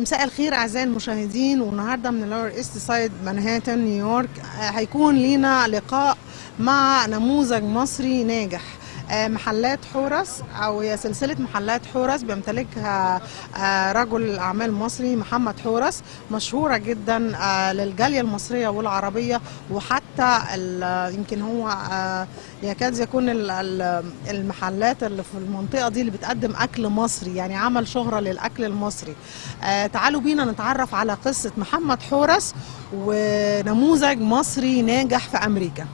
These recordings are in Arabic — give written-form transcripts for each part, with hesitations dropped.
مساء الخير أعزائي المشاهدين، والنهارده من اللور ايست سايد مانهاتن نيويورك هيكون لينا لقاء مع نموذج مصري ناجح. محلات حورس، أو هي سلسلة محلات حورس بيمتلكها رجل أعمال مصري محمد حورس، مشهورة جدا للجالية المصرية والعربية، وحتى يمكن هو يكاد يكون المحلات اللي في المنطقة دي اللي بتقدم أكل مصري، يعني عمل شهرة للأكل المصري. تعالوا بينا نتعرف على قصة محمد حورس ونموذج مصري ناجح في أمريكا.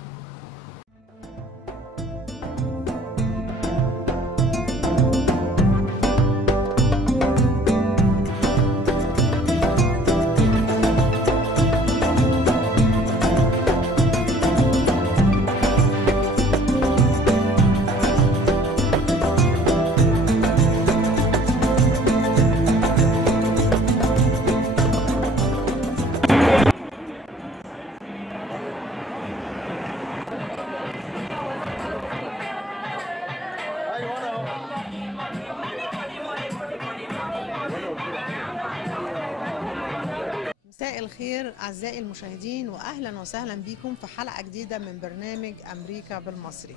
مساء الخير أعزائي المشاهدين، وأهلا وسهلا بكم في حلقة جديدة من برنامج أمريكا بالمصري.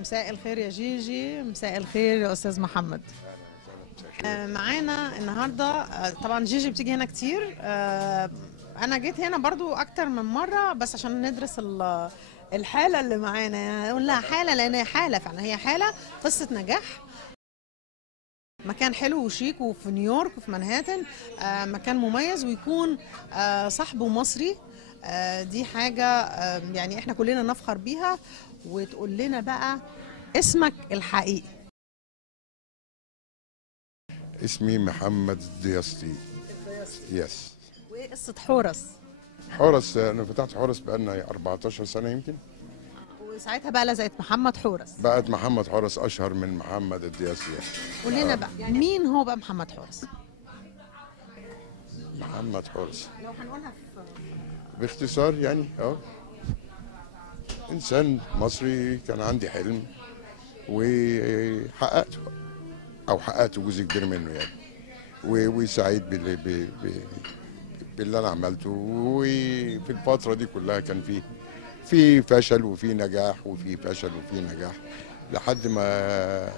مساء جيجي يا جيجي، مساء الخير يا أستاذ محمد. معانا النهاردة طبعا جيجي بتيجي هنا كتير. أنا جيت هنا برضو أكتر من مرة، بس عشان ندرس الحالة اللي معانا، يعني نقول لها حالة لأن هي حالة فعلا، هي حالة قصة نجاح. مكان حلو وشيك وفي نيويورك وفي منهاتن، مكان مميز، ويكون صاحبه مصري. دي حاجة يعني احنا كلنا نفخر بيها. وتقول لنا بقى اسمك الحقيقي. اسمي محمد الدياسطي. يس. وقصة حورس؟ حورس انا فتحت حورس بقالنا 14 سنة يمكن، وساعتها بقى لزقت محمد حورس، بقت محمد حورس اشهر من محمد الدياسطي. قول لنا بقى مين هو بقى محمد حورس؟ محمد حورس لو هنقولها باختصار يعني انسان مصري كان عندي حلم وحققته، او حققته جزء كبير منه يعني، وسعيد باللي انا عملته. وفي الفترة دي كلها كان في فشل وفي نجاح وفي فشل وفي نجاح، لحد ما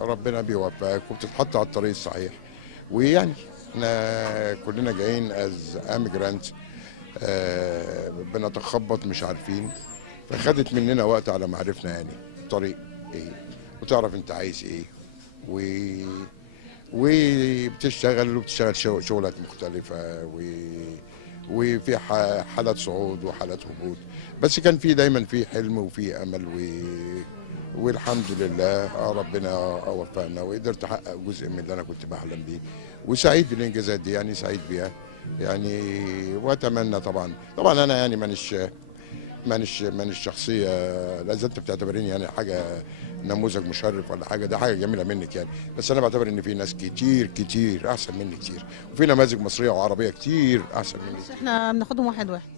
ربنا بيوفقك وبتتحط على الطريق الصحيح. ويعني احنا كلنا جايين از اميجرانت، بنتخبط مش عارفين، فخدت مننا وقت على ما عرفنا يعني الطريق ايه، وتعرف انت عايز ايه، وبتشتغل شغلات مختلفة، وفي حالات صعود وحالات هبوط، بس كان في دايما في حلم وفي امل، والحمد لله ربنا وفقنا وقدرت احقق جزء من اللي انا كنت بحلم بيه، وسعيد بالانجازات دي، يعني سعيد بيها يعني. واتمنى طبعا انا يعني مانيش شخصيه، لا اذا انت بتعتبريني يعني حاجه نموذج مشرف ولا حاجه، ده حاجه جميله منك يعني، بس انا بعتبر ان في ناس كتير احسن مني كتير، وفي نماذج مصريه وعربيه كتير احسن مني كتير. احنا بناخدهم واحد واحد.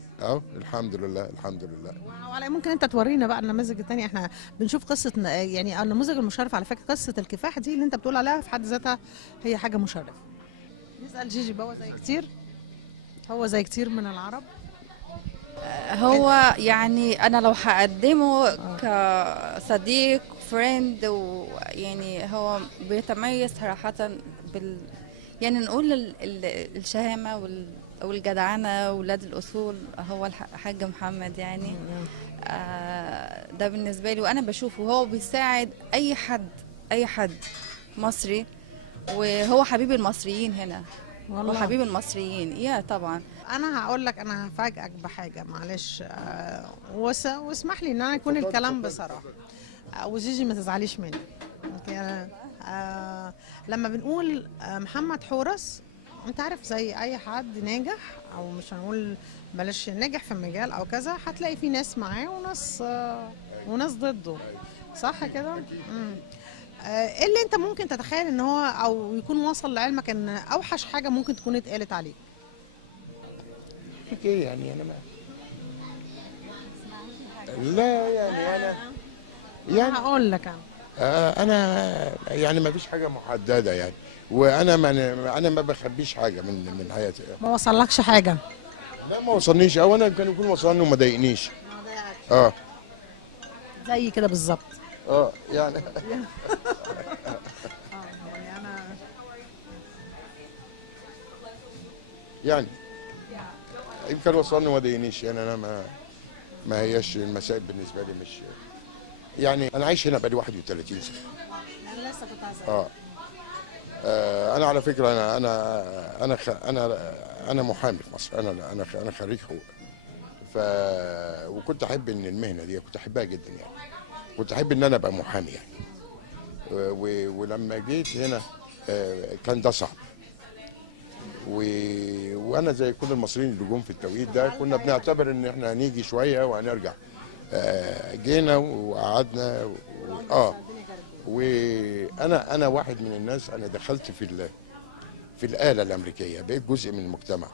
الحمد لله الحمد لله. وعلى ممكن انت تورينا بقى النماذج التانية؟ احنا بنشوف قصة يعني النموذج المشرف، على فكرة قصة الكفاح دي اللي انت بتقول عليها في حد ذاتها هي حاجة مشرفة. نسأل جيجي بقى، هو زي كتير من العرب. هو يعني انا لو هقدمه كصديق فريند، ويعني هو بيتميز صراحة يعني نقول الشهامة والجدعنة ولاد الأصول. هو الحاج محمد يعني ده بالنسبة لي، وأنا بشوفه هو بيساعد أي حد مصري، وهو حبيب المصريين هنا. والله وحبيب المصريين طبعا. انا هقول لك، انا هفاجئك بحاجه، معلش واسمح لي ان انا يكون الكلام بصراحه، وجيجي ما تزعليش مني. لما بنقول محمد حورس، انت عارف زي اي حد ناجح، او مش هنقول بلاش ناجح في المجال او كذا، هتلاقي في ناس معاه وناس ضده، صح كده؟ ايه اللي انت ممكن تتخيل ان هو او يكون وصل لعلمك ان اوحش حاجه ممكن تكون اتقالت عليك؟ ايه يعني انا لا يعني انا هقول لك انا انا يعني ما فيش حاجه محدده يعني، وانا ما بخبيش حاجه من حياتي. ما وصلكش حاجه؟ لا ما وصلنيش، او انا كان يكون وصلني وما ضايقنيش. اه زي كده بالظبط. يعني يعني انا يعني يمكن وصلني وما ضايقنيش، يعني انا ما هياش المسائل بالنسبه لي، مش يعني انا عايش هنا بقالي 31 سنه. انا لسه كنت عايزه انا على فكره انا محامي في مصر، انا خريج حقوق. ف وكنت احب ان المهنه دي كنت احبها جدا يعني، كنت احب ان انا ابقى محامي يعني. ولما جيت هنا كان ده صعب. وانا زي كل المصريين اللي جم في التوقيت ده كنا بنعتبر ان احنا هنيجي شويه وهنرجع. جينا وقعدنا وانا واحد من الناس، انا دخلت في الآلة الأمريكية، بقيت جزء من المجتمع.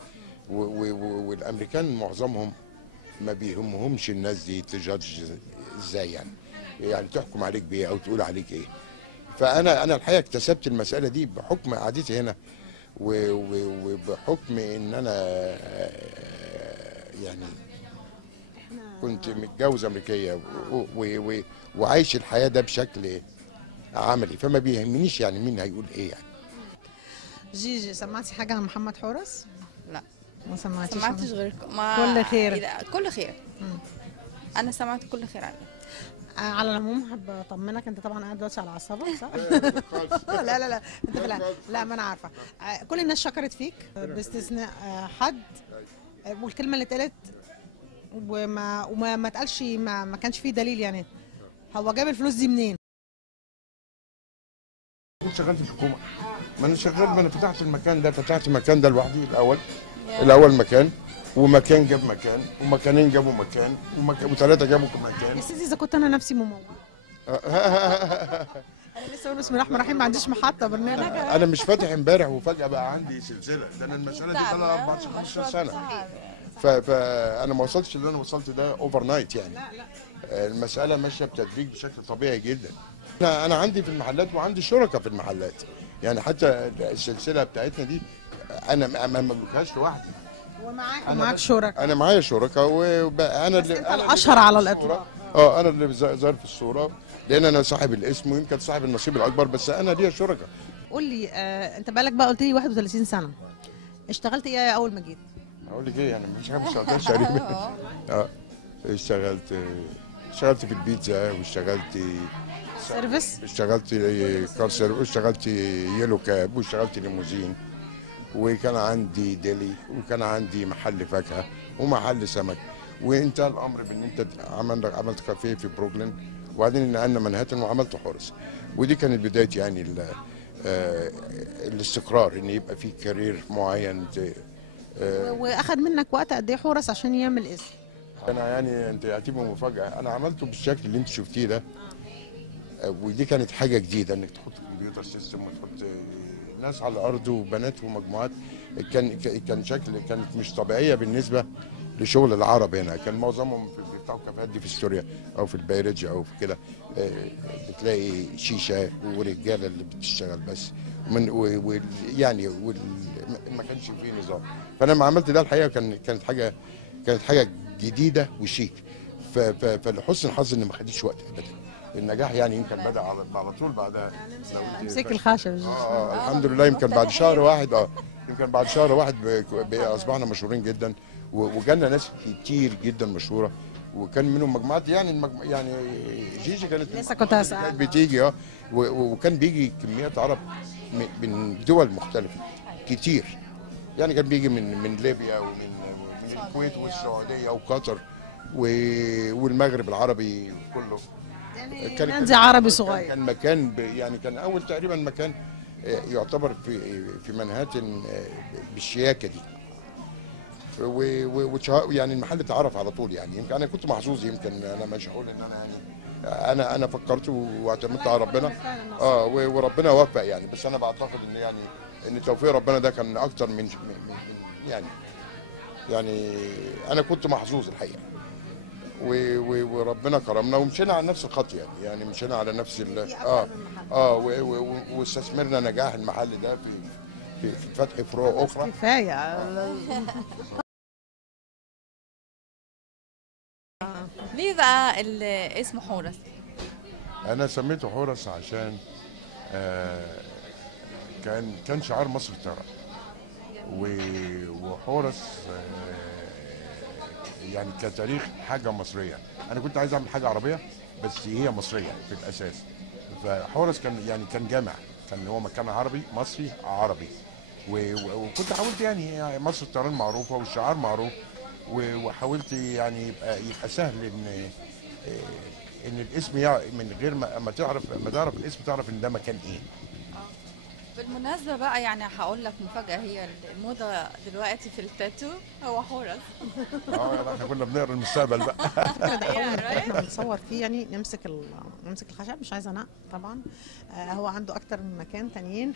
والأمريكان معظمهم ما بيهمهمش الناس دي تجادج ازاي يعني تحكم عليك بإيه أو تقول عليك إيه. فأنا الحقيقة اكتسبت المسألة دي بحكم قعدتي هنا، وبحكم إن أنا يعني كنت متجوز أمريكية وعايش الحياة ده بشكل عملي، فما بيهمنيش يعني مين هيقول إيه يعني. جيجي، سمعتي حاجه عن محمد حورس؟ لا ما سمعتيش سمعتش غير كل خير. لا، كل خير. انا سمعت كل خير عنه. على العموم حابه اطمنك، انت طبعا قاعد دلوقتي على اعصابك صح؟ لا لا لا انت لا ما انا عارفه. كل الناس شكرت فيك باستثناء حد، والكلمه اللي اتقالت وما اتقالش، ما كانش فيه دليل يعني. هو جاب الفلوس دي منين؟ كنت شغال في الحكومه، ما انا شغال، ما انا فتحت المكان ده لوحدي الاول مكان، ومكان جاب مكان، ومكانين جابوا مكان، وثلاثه جابوا مكان. يا سيدي اذا كنت انا نفسي ممول. انا لسه بسم الله الرحمن الرحيم، ما عنديش محطه برنامج. انا مش فاتح امبارح وفجاه بقى عندي سلسله، ده انا المساله دي بقى 14 سنه. فانا ما وصلتش اللي انا وصلت ده اوفر نايت يعني. المساله ماشيه بتدريج بشكل طبيعي جدا. انا عندي في المحلات وعندي شركاء في المحلات، يعني حتى السلسله بتاعتنا دي انا ما بملكهاش لوحدي. ومعاك شركاء؟ انا معايا شركاء، وانا اللي الاشهر على الاطلاق. انا اللي ظاهر في الصوره، لان انا صاحب الاسم ويمكن صاحب النصيب الاكبر، بس انا ليا شركاء. قول لي انت بقالك بقى قلت لي 31 سنه، اشتغلت ايه اول ما جيت؟ اقول لك ايه يعني، مفيش حاجه ما اشتغلتهاش تقريبا. اشتغلت في البيتزا، واشتغلت سيرفيس، اشتغلت كار سيرفيس، واشتغلت يلو كاب، واشتغلت ليموزين، وكان عندي ديلي، وكان عندي محل فاكهه ومحل سمك. وانتهى الامر بان انت عملت كافيه في بروكلين، وبعدين نقلنا منهاتن وعملت حورس. ودي كانت بدايه يعني الاستقرار، ان يبقى في كارير معين. واخد منك وقت قد ايه حورس عشان يعمل اسم؟ انا يعني انت هتبقى مفاجاه، انا عملته بالشكل اللي انت شفتيه ده. ودي كانت حاجه جديده، انك تحط كمبيوتر سيستم وتحط ناس على الارض وبنات ومجموعات. كان شكل كانت مش طبيعيه بالنسبه لشغل العرب هنا. كان معظمهم بتاعوا كافيهات دي في استوريا او في البيرج او في كده، بتلاقي شيشه ورجاله اللي بتشتغل بس، يعني ما كانش فيه نظام. فانا لما عملت ده الحقيقه كانت حاجه جديده وشيك. فلحسن الحظ ان ما خدتش وقت ابدا. النجاح يعني يمكن بدا على طول بعدها. امسك الخشب. الحمد لله. يمكن بعد شهر واحد اصبحنا مشهورين جدا، وجالنا ناس كتير جدا مشهوره، وكان منهم مجموعات يعني جيجي كانت لسه كنت هسأل بتيجي وكان بيجي كميات عرب من دول مختلفه كتير. يعني كان بيجي من ليبيا ومن الكويت والسعوديه وقطر والمغرب العربي كله. كان نادي عربي صغير. كان مكان يعني كان اول تقريبا مكان يعتبر في منهاتن بالشياكه دي. يعني المحل اتعرف على طول يعني. يمكن انا كنت محظوظ، يمكن انا مش هقول ان انا يعني انا فكرت واعتمدت على ربنا. وربنا وفق يعني. بس انا بعتقد ان يعني ان توفيق ربنا ده كان اكتر من يعني انا كنت محظوظ الحقيقه. وربنا كرمنا ومشينا على نفس الخط، يعني مشينا على نفس واستثمرنا نجاح المحل ده في فتح فروع اخرى. كفايه. ليه بقى اسمه حورس؟ انا سميته حورس عشان كان شعار مصر الطيران، وحورس يعني كتاريخ حاجه مصريه. انا كنت عايز اعمل حاجه عربيه بس هي مصريه في الاساس، فحورس كان جامع، كان هو مكان عربي مصري عربي، وكنت حاولت يعني مصر الطيران معروفه والشعار معروف، وحاولت يعني يبقى سهل ان الاسم من غير ما تعرف الاسم تعرف ان ده مكان ايه. بالمناسبة بقى يعني هقول لك مفاجأة، هي الموضة دلوقتي في التاتو هو حورس. احنا كنا بنقرا المستقبل بقى. احنا بنصور فيه يعني نمسك الخشب، مش عايزه نق طبعا. هو عنده اكتر من مكان تانيين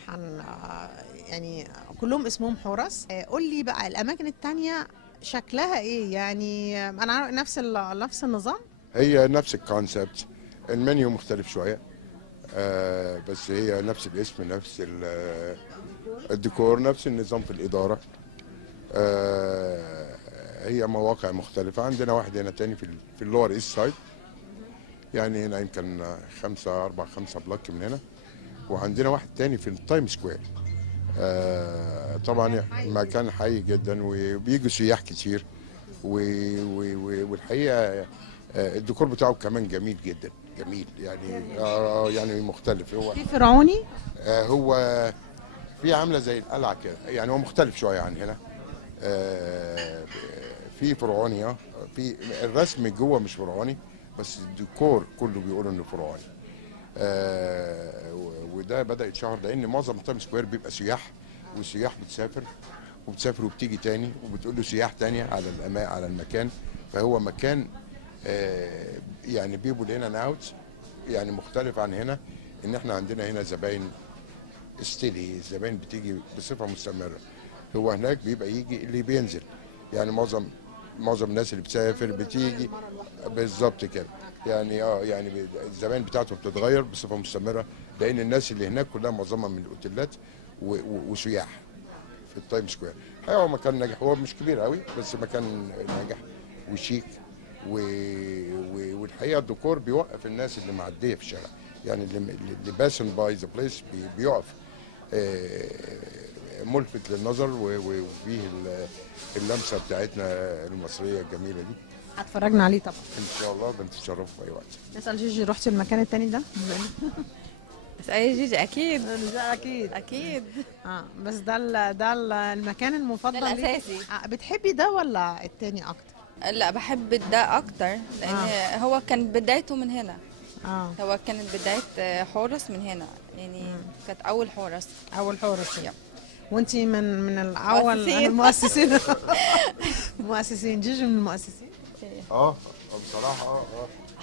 يعني كلهم اسمهم حورس. قول لي بقى الاماكن التانية شكلها ايه؟ يعني انا عارف نفس النظام. هي نفس الكونسبت، المنيو مختلف شويه بس هي نفس الاسم، نفس الديكور، نفس النظام في الاداره. هي مواقع مختلفه، عندنا واحد هنا تاني في اللور ايست سايد، يعني هنا يمكن 5 بلوك من هنا، وعندنا واحد تاني في التايم سكوير. طبعا مكان حي جدا وبيجوا سياح كتير، والحقيقه الديكور بتاعه كمان جميل جدا، جميل يعني يعني مختلف. هو في فرعوني، هو في عامله زي القلعه كده، يعني هو مختلف شويه عن هنا. في فرعوني، في الرسم جوه مش فرعوني بس الديكور كله بيقولوا انه فرعوني. وده بدا يتشهر لان معظم التايم سكوير بيبقى سياح، والسياح بتسافر وبتيجي تاني وبتقول له سياح تانية على المكان، فهو مكان يعني بيبول ان اند اوت، يعني مختلف عن هنا، ان احنا عندنا هنا زباين ستيدي، الزباين بتيجي بصفه مستمره. هو هناك بيبقى يجي اللي بينزل، يعني معظم الناس اللي بتسافر بتيجي بالظبط كده، يعني يعني الزباين بتاعته بتتغير بصفه مستمره، لان الناس اللي هناك كلها معظمها من الاوتيلات وسياح في التايم سكوير. هو مكان ناجح، هو مش كبير قوي بس مكان ناجح وشيك، والحقيقه الديكور بيوقف الناس اللي معديه في الشارع، يعني اللي باسن باي ذا بليس بيقف ملفت للنظر، وفيه اللمسه بتاعتنا المصريه الجميله دي. هتفرجنا عليه طبعا ان شاء الله، بنتشرف في اي وقت. نسال جيجي، رحتي المكان التاني ده؟ بس اي جيجي اكيد. لا اكيد اكيد. بس ده المكان المفضل ده الاساسي. بتحبي ده ولا التاني اكتر؟ لا بحب ده اكتر لان هو كان بدايته من هنا. هو كانت بداية حورس من هنا، يعني كانت أول حورس. وانتي من الأول المؤسسين. مؤسسين جيجي من المؤسسين. بصراحة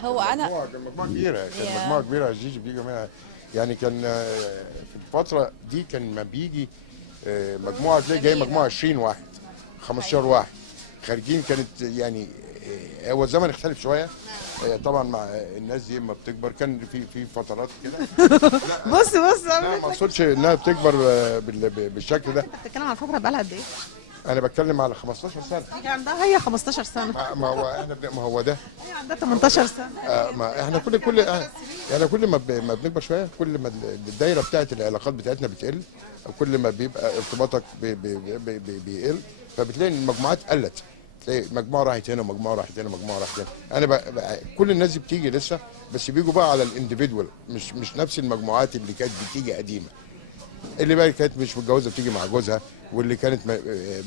هو أنا مجموعة كبيرة، مجموعة كبيرة جيجي بيجي منها، يعني كان في الفترة دي كان ما بيجي مجموعة تلاقي جاي مجموعة 20 واحد 15 واحد خارجين، كانت يعني هو الزمن اختلف شويه طبعا مع الناس دي لما بتكبر، كان في فترات كده. بص لا ما اقصدش انها بتكبر بالشكل ده. انت بتتكلم على فتره بقالها قد ايه؟ انا بتكلم على 15 سنه. هي عندها 15 سنه. ما هو ده هي عندها 18 سنه. ما احنا يعني كل ما بنكبر شويه، كل ما الدايره بتاعت العلاقات بتاعتنا بتقل، كل ما بيبقى ارتباطك بيقل، فبتلاقي ان المجموعات قلت، تلاقي مجموعه راحت هنا ومجموعه راحت هنا ومجموعه راحت هنا. انا كل الناس دي بتيجي لسه، بس بيجوا بقى على الانديفيدوال، مش نفس المجموعات اللي كانت بتيجي قديمه. اللي بقى كانت مش متجوزه بتيجي مع جوزها، واللي كانت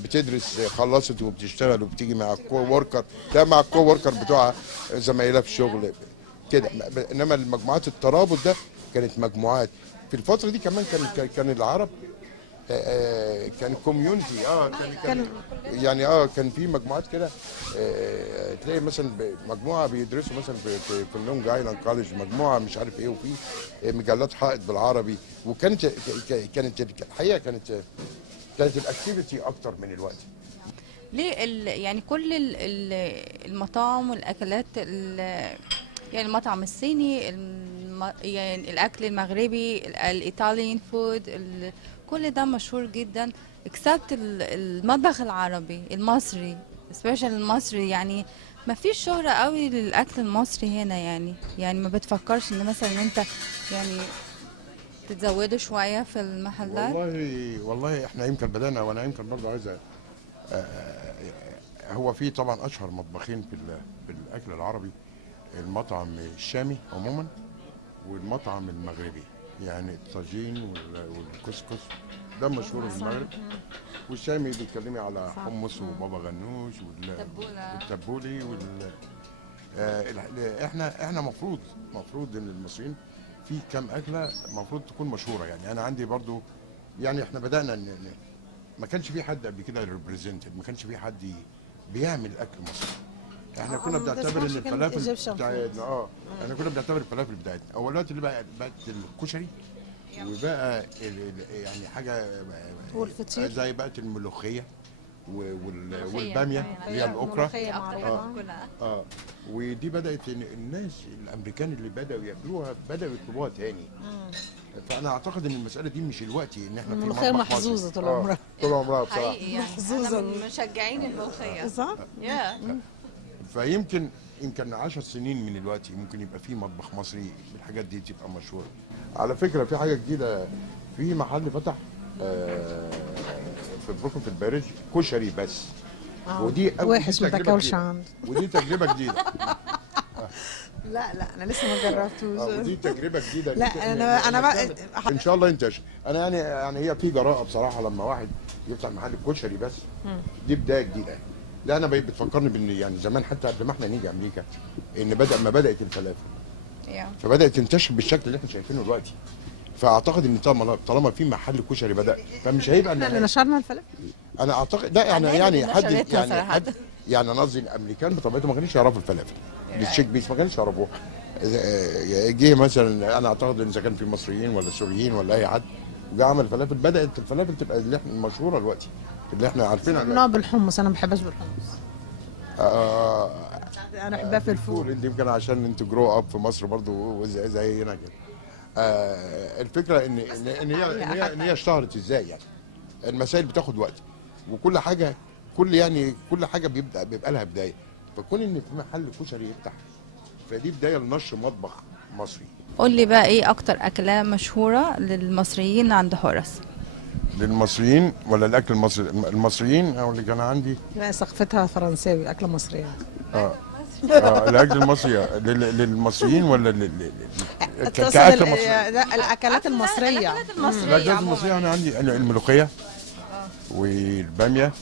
بتدرس خلصت وبتشتغل وبتيجي مع الكو وركر، ده مع الكو وركر بتوعها زمايلها في الشغل كده. انما المجموعات الترابط ده كانت مجموعات في الفتره دي كمان. كان العرب كان كوميونتي، كان يعني كان في مجموعات كده، تلاقي مثلا مجموعه بيدرسوا مثلا في اللونج ايلاند كولج، مجموعه مش عارف ايه، وفي مجلات حائط بالعربي، وكانت الحقيقه كانت الاكتيفيتي اكتر من الوقت. ليه يعني كل المطاعم والاكلات يعني المطعم الصيني، يعني الاكل المغربي، الايطاليان فود، كل ده مشهور جدا اكسبت المطبخ العربي المصري، سبيشال المصري. يعني ما فيش شهرة قوي للاكل المصري هنا، يعني ما بتفكرش ان مثلا انت يعني تزودوا شوية في المحلات؟ والله احنا يمكن بدأنا، وانا يمكن برضه عايز هو في طبعا اشهر مطبخين في الاكل العربي، المطعم الشامي عموما والمطعم المغربي، يعني الطاجين والكسكس ده مشهور في المغرب، والشامي بيتكلمي على حمص وبابا غنوش والتبولي احنا مفروض ان المصريين في كام اكله مفروض تكون مشهوره. يعني انا عندي برضو، يعني احنا بدانا ما كانش في حد قبل كده ريبريزنتد، ما كانش في حد بيعمل اكل مصري. احنا كنا بنعتبر ان الفلافل بتاعتنا احنا كنا بنعتبر الفلافل بتاعتنا هو دلوقتي اللي بقت الكشري، وبقى يعني حاجه زي بقت الملوخيه والباميه اللي هي الاوكرا. ودي بدات الناس الامريكان اللي بداوا ياكلوها بداوا يطلبوها تاني. فانا اعتقد ان المساله دي مش الوقت ان احنا في الملوخيه محظوظه طول عمرها. طول عمرها بصراحه حقيقي، يعني محظوظه، مشجعين الملوخيه صح؟ فيمكن 10 سنين من دلوقتي ممكن يبقى في مطبخ مصري بالحاجات دي تبقى مشهوره. على فكره في حاجه جديده، في محل فتح في بروكلين في البارج كشري بس، ودي وحش ما تاكلش عنده، ودي تجربه جديده. لا انا لسه ما جربتوش. ودي تجربه جديده. لا انا بقى ان شاء الله ينتشر. انا يعني هي في جراءه بصراحه لما واحد يفتح محل كشري بس، دي بدايه جديده. لا انا بتفكرني بان يعني زمان حتى قبل ما احنا نيجي امريكا، ان بدات الفلافل فبدات تنتشر بالشكل اللي احنا شايفينه دلوقتي. فاعتقد ان طالما في محل كشري بدا، فمش هيبقى احنا اللي نشرنا الفلافل. انا اعتقد لا يعني انا قصدي الامريكان بطبيعتهم ما كانوش يعرفوا الفلافل، التشيك بيس ما كانوش يعرفوها. جه مثلا انا اعتقد ان اذا كان في مصريين ولا سوريين ولا اي حد جه عمل فلافل، بدات الفلافل تبقى اللي احنا المشهوره دلوقتي اللي احنا عارفينها. نوع بالحمص، انا ما بحبهاش بالحمص. انا بحبها في الفول. انت يمكن عشان انت جرو اب في مصر برضو زينا كده. الفكره ان هي اشتهرت ازاي. يعني المسائل بتاخد وقت، وكل حاجه كل حاجه بيبقى لها بدايه. فكون ان في محل كشري يفتح، فدي بدايه لنشر مطبخ مصري. قول لي بقى ايه اكتر اكلات مشهوره للمصريين عند حورس؟ للمصريين ولا الاكل المصري؟ المصريين او اللي كان عندي لا ثقافتها فرنساوي، اكله مصريه. الاكل المصري للمصريين ولا كاكل مصري؟ لا الاكلات المصريه. الاكلات المصريه انا عندي الملوخيه والباميه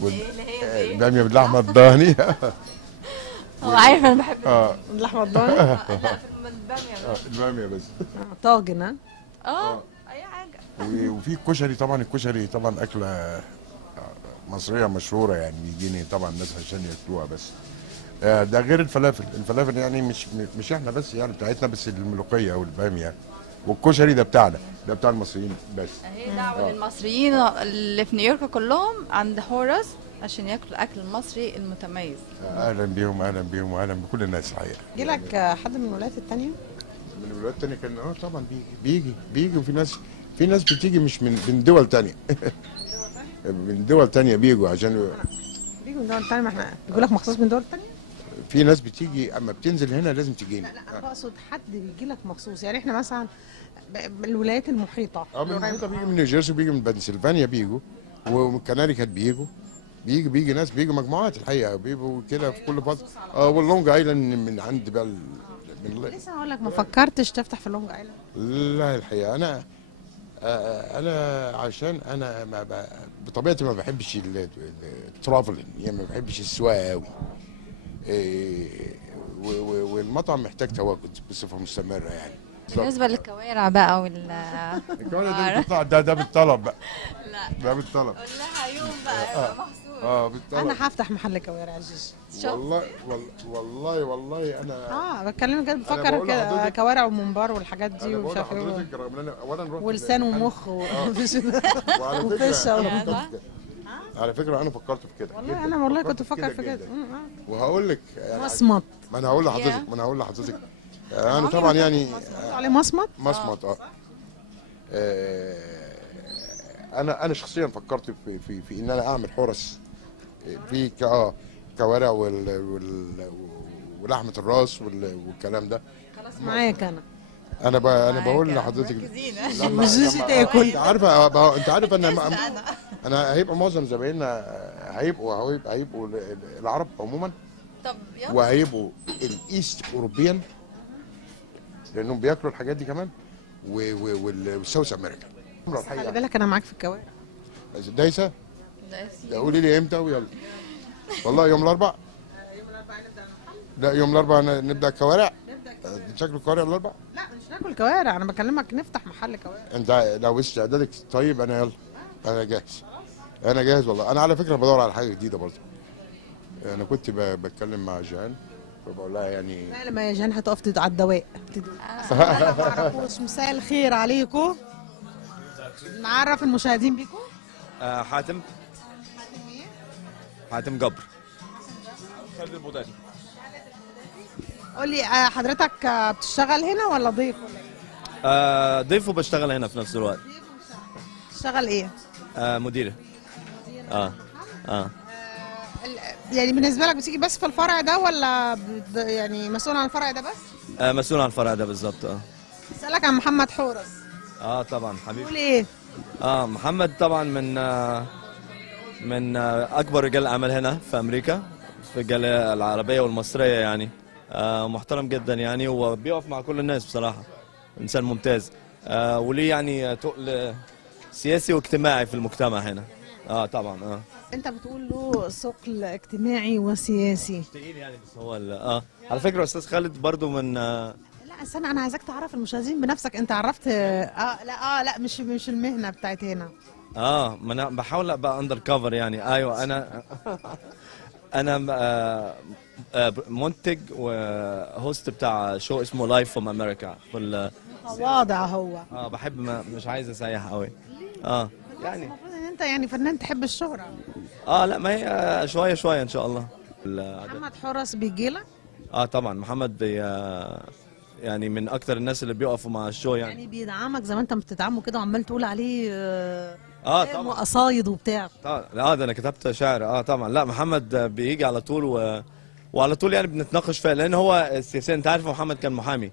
والباميه باللحمه الضاني. هو عارف انا بحب اللحمه الضاني. الباميه بس. طاجن اي حاجه. وفي الكشري طبعا، الكشري طبعا اكله مصريه مشهوره، يعني بيجيني طبعا الناس عشان ياكلوها بس. ده غير الفلافل يعني مش احنا بس يعني بتاعتنا بس، الملوخيه والباميه والكشري ده بتاعنا، ده بتاع المصريين بس. اهي دعوه للمصريين اللي في نيويورك كلهم عند حورس عشان ياكلوا الاكل المصري المتميز. اهلا بيهم اهلا بيهم واهلا بكل الناس الحقيقه. جه لك حد من الولايات الثانيه؟ من الولايات الثانيه كان طبعا بيجي وفي ناس بتيجي مش من دول ثانيه. من دول ثانيه بيجوا عشان بيجوا من دول ثانيه. ما احنا بيقول لك مخصوص من دول ثانيه. في ناس بتيجي اما بتنزل هنا لازم تجينا. لا انا بقصد حد بيجي لك مخصوص، يعني احنا مثلا الولايات المحيطه. من المحيطه بيجي من نيوجيرسي، بيجي من بنسلفانيا بيجوا، ومن كناريكت بيجي ناس، بيجي مجموعات الحقيقه، بيجوا كده في كل فتره. واللونج ايلاند من عند بقى لسه هقول لك ما فكرتش تفتح في اللونج ايلاند؟ لا الحقيقه انا عشان انا بطبيعتي ما بحبش الترافلنج، يعني ما بحبش السواقه قوي. والمطعم محتاج تواجد بصفه مستمره يعني. بالنسبه للكوارع بقى الكوارع ده بالطلب بقى. لا ده بالطلب. قول لها يوم بقى مخصوص. بالطلب. انا هفتح محل كوارع جيجي. والله انا بتكلم كده، بفكر كده كوارع وممبار والحاجات دي ومش عارف ايه ولسان ومخ وفشه. على فكره انا فكرت في كده والله جداً. انا والله فكرت كنت بفكر في كده. جداً. وهقول لك يعني مصمت. ما انا هقول لحضرتك Yeah. ما انا هقول لحضرتك عمري انا ما طبعا كنت يعني عليه مصمت. مصمت. انا شخصيا فكرت في ان انا اعمل حرس في كوارع ولحمه الراس والكلام ده. خلاص معاك انا. انا بقول لحضرتك مش تاكل. انت عارفه انت عارفه انا هيبقى معظم زبايننا هيبقوا العرب عموما، طب يلا. وهيبقوا الايست اوروبيان لانهم بياكلوا الحاجات دي كمان، والساوث امريكا. خلي بالك انا معاك في الكوارع. دايسه ده قولي لي امتى ويلا. والله يوم الاربعاء. لا يوم الاربعاء نبدا الكوارع. شكل الكوارع الاربعاء. لا مش ناكل كوارع، انا بكلمك نفتح محل كوارع. انت لو استعدادك طيب انا يلا انا جاهز. انا جاهز والله. انا على فكره بدور على حاجه جديده برضه. انا كنت بتكلم مع جيهان فبقول لها يعني لا لما يا جان هتقف على الدواء. انا ما اعرفوش. مساء الخير عليكم. نعرف المشاهدين بيكم. حاتم جبر. خالد البوداني. قول لي حضرتك بتشتغل هنا ولا ضيف ولا ايه؟ ضيف وبشتغل هنا في نفس الوقت. بتشتغل ايه؟ مديرة. يعني بالنسبه لك بتيجي بس في الفرع ده ولا يعني مسؤول عن الفرع ده بس؟ مسؤول عن الفرع ده بالظبط. اسالك عن محمد حورس. طبعا حبيبي. قول ايه؟ محمد طبعا من اكبر رجال الاعمال هنا في امريكا، في الجاليه العربيه والمصريه يعني. محترم جدا يعني، وبيقف مع كل الناس بصراحه. انسان ممتاز. وليه يعني تقل سياسي واجتماعي في المجتمع هنا. طبعا. انت بتقول له ثقل اجتماعي وسياسي. تقيل يعني، بس هو على فكره استاذ خالد برضو من لا استنى، انا عايزاك تعرف المشاهدين بنفسك. انت عرفت لا مش المهنه بتاعت هنا. ما انا بحاول ابقى اندر كفر يعني. ايوه انا منتج وهوست بتاع شو اسمه لايف فروم امريكا. واضع هو. بحب مش عايز اسيح قوي. يعني المفروض ان انت يعني فنان تحب الشهره. لا ما هي شويه شويه ان شاء الله. محمد حورس بيجي لك؟ طبعا محمد يعني من اكتر الناس اللي بيقفوا مع الشو يعني بيدعمك زي ما انت بتدعمه كده وعمال تقول عليه طبعا قصايد وبتاع. لا ده انا كتبت شعر. طبعا لا محمد بيجي على طول وعلى طول يعني بنتناقش فيها، لان هو السياسي. انت عارف محمد كان محامي،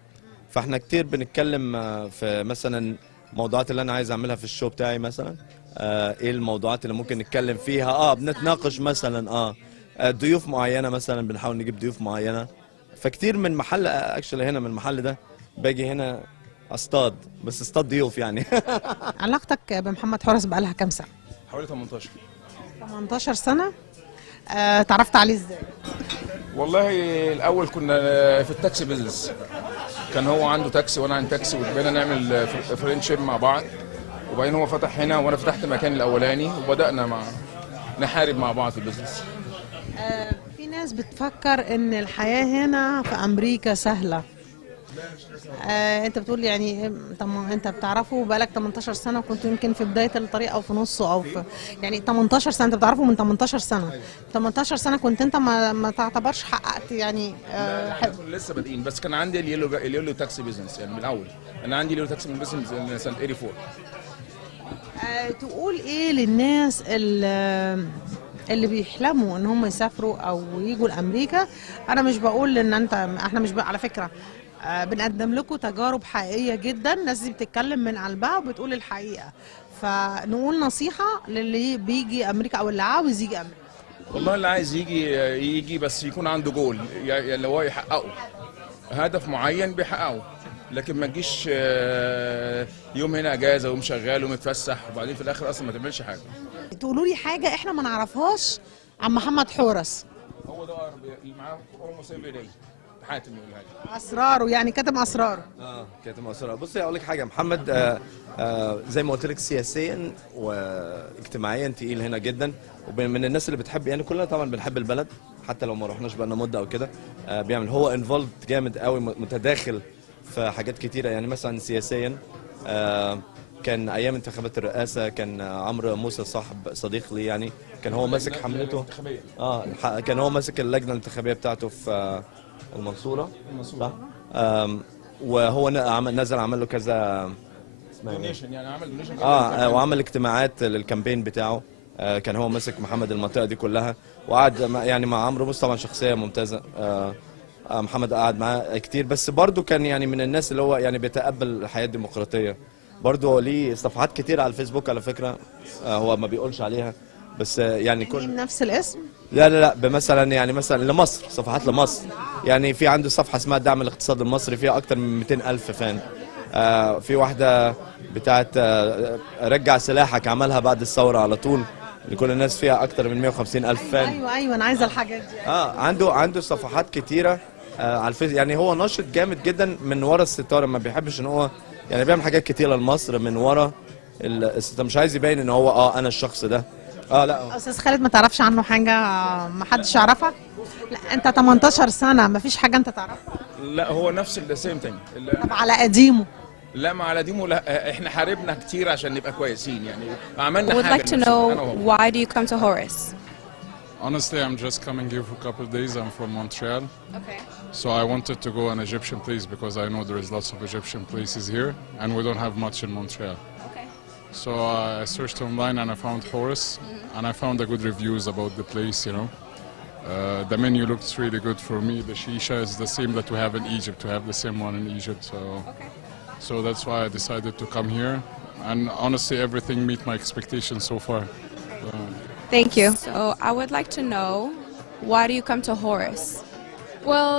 فاحنا كتير بنتكلم في مثلا الموضوعات اللي انا عايز اعملها في الشو بتاعي مثلا. ايه الموضوعات اللي ممكن نتكلم فيها. بنتناقش مثلا ضيوف معينه، مثلا بنحاول نجيب ضيوف معينه. فكتير من محل اكشلي هنا من المحل ده باجي هنا اصطاد، بس اصطاد ضيوف يعني. علاقتك بمحمد حورس بقالها كام سنه؟ حوالي 18. 18 سنه. تعرفت عليه ازاي؟ والله الاول كنا في التاكسي بيزنس، كان هو عنده تاكسي وانا عندي تاكسي، وبقينا نعمل فريندشيب مع بعض. وبعدين هو فتح هنا وانا فتحت مكان الاولاني، وبدانا نحارب مع بعض في البيزنس. في ناس بتفكر ان الحياه هنا في امريكا سهله. انت بتقول يعني انت بتعرفه بقالك 18 سنه، وكنت يمكن في بدايه الطريق او في نصه او في يعني 18 سنه. انت بتعرفه من 18 سنه. 18 سنه كنت انت ما تعتبرش حققت يعني كنا لسه بادئين، بس كان عندي اليولو تاكسي بيزنس يعني من الاول. انا عندي اليولو تاكسي بيزنس من سنه 84. تقول ايه للناس اللي بيحلموا ان هم يسافروا او يجوا لامريكا؟ انا مش بقول ان احنا مش على فكره بنقدم لكم تجارب حقيقيه جدا. الناس دي بتتكلم من قلبها وبتقول الحقيقه. فنقول نصيحه للي بيجي امريكا او اللي عاوز يجي امريكا. والله اللي عايز يجي بس يكون عنده جول، يعني اللي هو يحققه هدف معين بيحققه. لكن ما تجيش يوم هنا اجازه ويوم شغال ومتفسح وبعدين في الاخر اصلا ما تعملش حاجه. تقولوا لي حاجه احنا ما نعرفهاش عن محمد حورس. هو ده اللي معاه اولموست افري داي. حاتم يقول حاجه اسراره يعني كاتم اسراره. كاتم اسراره. بصي اقول لك حاجه، محمد زي ما قلت لك سياسيا واجتماعيا تقيل هنا جدا، ومن الناس اللي بتحب يعني كلنا طبعا بنحب البلد حتى لو ما رحناش بقى لنا مده او كده. بيعمل هو انفولد جامد قوي، متداخل في حاجات كتيره يعني. مثلا سياسيا كان ايام انتخابات الرئاسه كان عمرو موسى صديق لي يعني كان هو ماسك حملته. كان هو ماسك اللجنه الانتخابيه بتاعته في المنصوره صح. وهو نزل عمل له كذا دونيشن، يعني عمل دونيشن وعمل اجتماعات للكامبين بتاعه. كان هو ماسك محمد المنطقه دي كلها، وقعد يعني مع عمرو موسى طبعا شخصيه ممتازه. محمد قعد معاه كتير، بس برضو كان يعني من الناس اللي هو يعني بيتقبل الحياه الديمقراطيه. برضو ليه صفحات كتير على الفيسبوك على فكره، هو ما بيقولش عليها بس يعني كل نفس الاسم. لا مثلا يعني مثلا لمصر، صفحات لمصر. يعني في عنده صفحه اسمها دعم الاقتصاد المصري فيها اكتر من 200,000 فان. في واحده بتاعت رجع سلاحك عملها بعد الثوره على طول، لكل الناس فيها اكتر من 150,000 فان. ايوه انا عايزه الحاجات دي. عنده صفحات كتيره على الفيس. يعني هو ناشط جامد جدا من ورا الستاره، ما بيحبش ان هو يعني بيعمل حاجات كتيره لمصر من ورا الستاره، مش عايز يبين ان هو انا الشخص ده. لا استاذ خالد ما تعرفش عنه حاجه؟ ما حدش يعرفها؟ لا انت 18 سنه ما فيش حاجه انت تعرفها؟ لا هو نفس السيم ثينج. طب على قديمه؟ لا ما على قديمه لا، احنا حاربنا كتير عشان نبقى كويسين، يعني عملنا would حاجه. like to know why do you come to Horus? Honestly, I'm just coming here for a couple of days. I'm from Montreal. Okay. So I wanted to go an Egyptian place because I know there is lots of Egyptian places here and we don't have much in Montreal. Okay. So I searched online and I found Horus and I found a good reviews about the place, you know. The menu looks really good for me. The shisha is the same that we have in Egypt. We have the same one in Egypt. So that's why I decided to come here. And honestly, everything meet my expectations so far. Thank you. So I would like to know, why do you come to Horus? Well,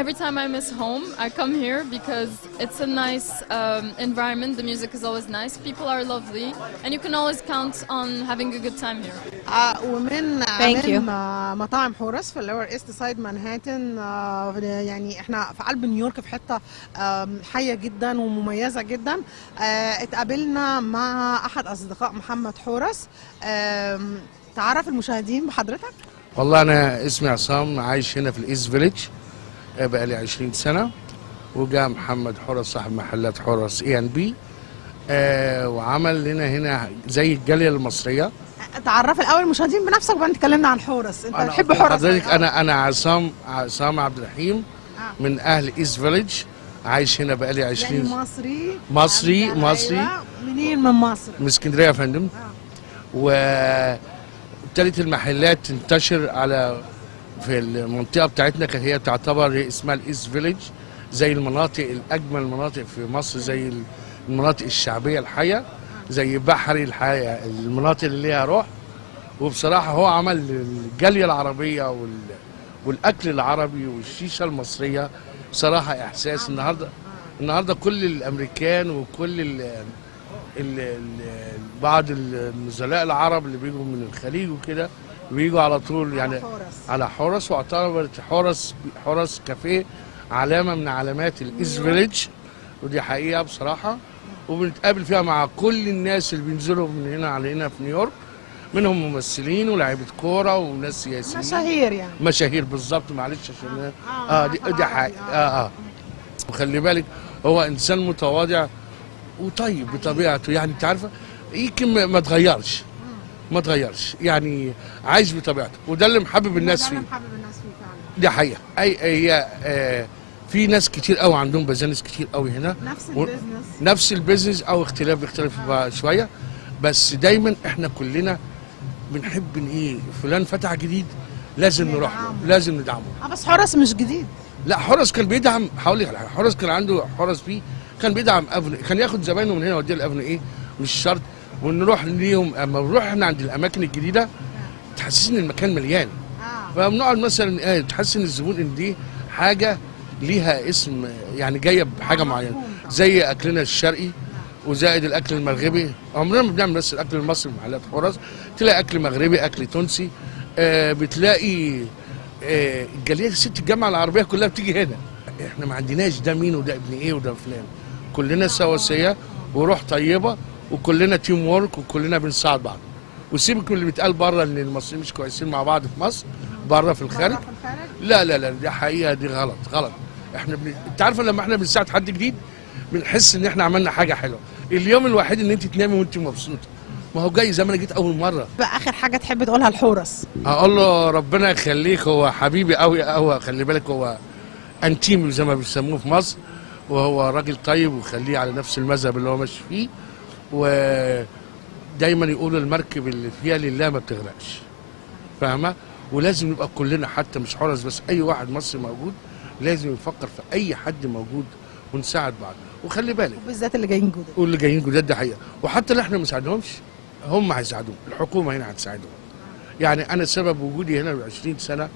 every time I miss home, I come here because it's a nice environment. The music is always nice. People are lovely, and you can always count on having a good time here. ومن Thank you. مطاعم حورس في اللور ايست سايد مانهاتن. يعني احنا في قلب نيويورك في حته حيه جدا ومميزه جدا. اتقابلنا مع احد اصدقاء محمد حورس. تعرف المشاهدين بحضرتك؟ والله أنا اسمي عصام، عايش هنا في الإيست فيليج بقالي 20 سنة. وجاء محمد حورس صاحب محلات حورس A&B وعمل لنا هنا زي الجالية المصرية. تعرف الأول المشاهدين بنفسك وبعدين تكلمنا عن حورس. أنت بتحب حورس؟ حضرتك أنا عصام عبد الرحيم من أهل إيست فيليج، عايش هنا بقالي 20 يعني مصري. منين من مصر؟ من اسكندرية يا فندم. وابتدت المحلات تنتشر في المنطقة بتاعتنا، كانت هي تعتبر اسمها الإيست فيليج، زي المناطق الأجمل مناطق في مصر، زي المناطق الشعبية الحية، زي بحري الحية، المناطق اللي ليها روح. وبصراحة هو عمل الجالية العربية والأكل العربي والشيشة المصرية بصراحة إحساس. النهاردة كل الأمريكان وكل بعض النزلاء العرب اللي بيجوا من الخليج وكده بيجوا على طول يعني على حورس. واعتبرت حورس كافيه علامة من علامات الإيست فيليج، ودي حقيقة بصراحة. وبنتقابل فيها مع كل الناس اللي بينزلوا من هنا على هنا في نيويورك، منهم ممثلين ولاعيبة كورة وناس سياسيين مشاهير. يعني مشاهير بالظبط. معلش عشان دي حقيقة. وخلي بالك هو إنسان متواضع وطيب بطبيعته، يعني انت عارفه يمكن ما تغيرش يعني عايش بطبيعته، وده اللي محبب الناس فيه. دي حقيقه. هي في ناس كتير قوي عندهم بزنس كتير قوي هنا، نفس البيزنس او بيختلف شويه، بس دايما احنا كلنا بنحب ايه، فلان فتح جديد لازم نروح له، لازم ندعمه. بس حورس مش جديد. لا حورس كان بيدعم. هقول لك على حاجه، حورس كان عنده حورس فيه كان بيدعم افنو، كان ياخد زباينه من هنا يوديه الافنو مش شرط. ونروح ليهم اما نروح احنا عند الاماكن الجديده تحسس ان المكان مليان. فبنقعد مثلا تحس ان الزبون ان دي حاجه ليها اسم، يعني جايه بحاجه معينه، زي اكلنا الشرقي وزائد الاكل المغربي. عمرنا ما بنعمل بس الاكل المصري في محلات حورس، تلاقي اكل مغربي، اكل تونسي. بتلاقي الجاليه ست الجامعه العربيه كلها بتيجي هنا. احنا ما عندناش ده مين وده ابن ايه وده فلان، كلنا سواسيه وروح طيبه وكلنا تيم وورك وكلنا بنساعد بعض. وسيبك من اللي بيتقال بره ان المصريين مش كويسين مع بعض في مصر، بره في الخارج. لا دي حقيقه، دي غلط. احنا انت عارفه لما احنا بنساعد حد جديد بنحس ان احنا عملنا حاجه حلوه. اليوم الوحيد ان انت تنامي وانت مبسوطه، ما هو جاي زي ما انا جيت اول مره. بقى اخر حاجه تحب تقولها لحورس؟ اقول له ربنا يخليك، هو حبيبي قوي قوي، خلي بالك هو انتيم زي ما بيسموه في مصر، وهو راجل طيب وخليه على نفس المذهب اللي هو ماشي فيه، ودايما يقولوا المركب اللي فيها لله ما بتغرقش، فاهمه؟ ولازم نبقى كلنا، حتى مش حورس بس، اي واحد مصري موجود لازم يفكر في اي حد موجود ونساعد بعض. وخلي بالك بالذات اللي جايين جداد، واللي جايين جداد ده حقيقه، وحتى اللي احنا ما نساعدهمش هم هيساعدوهم، الحكومه هنا هتساعدهم. يعني انا سبب وجودي هنا ب 20 سنه،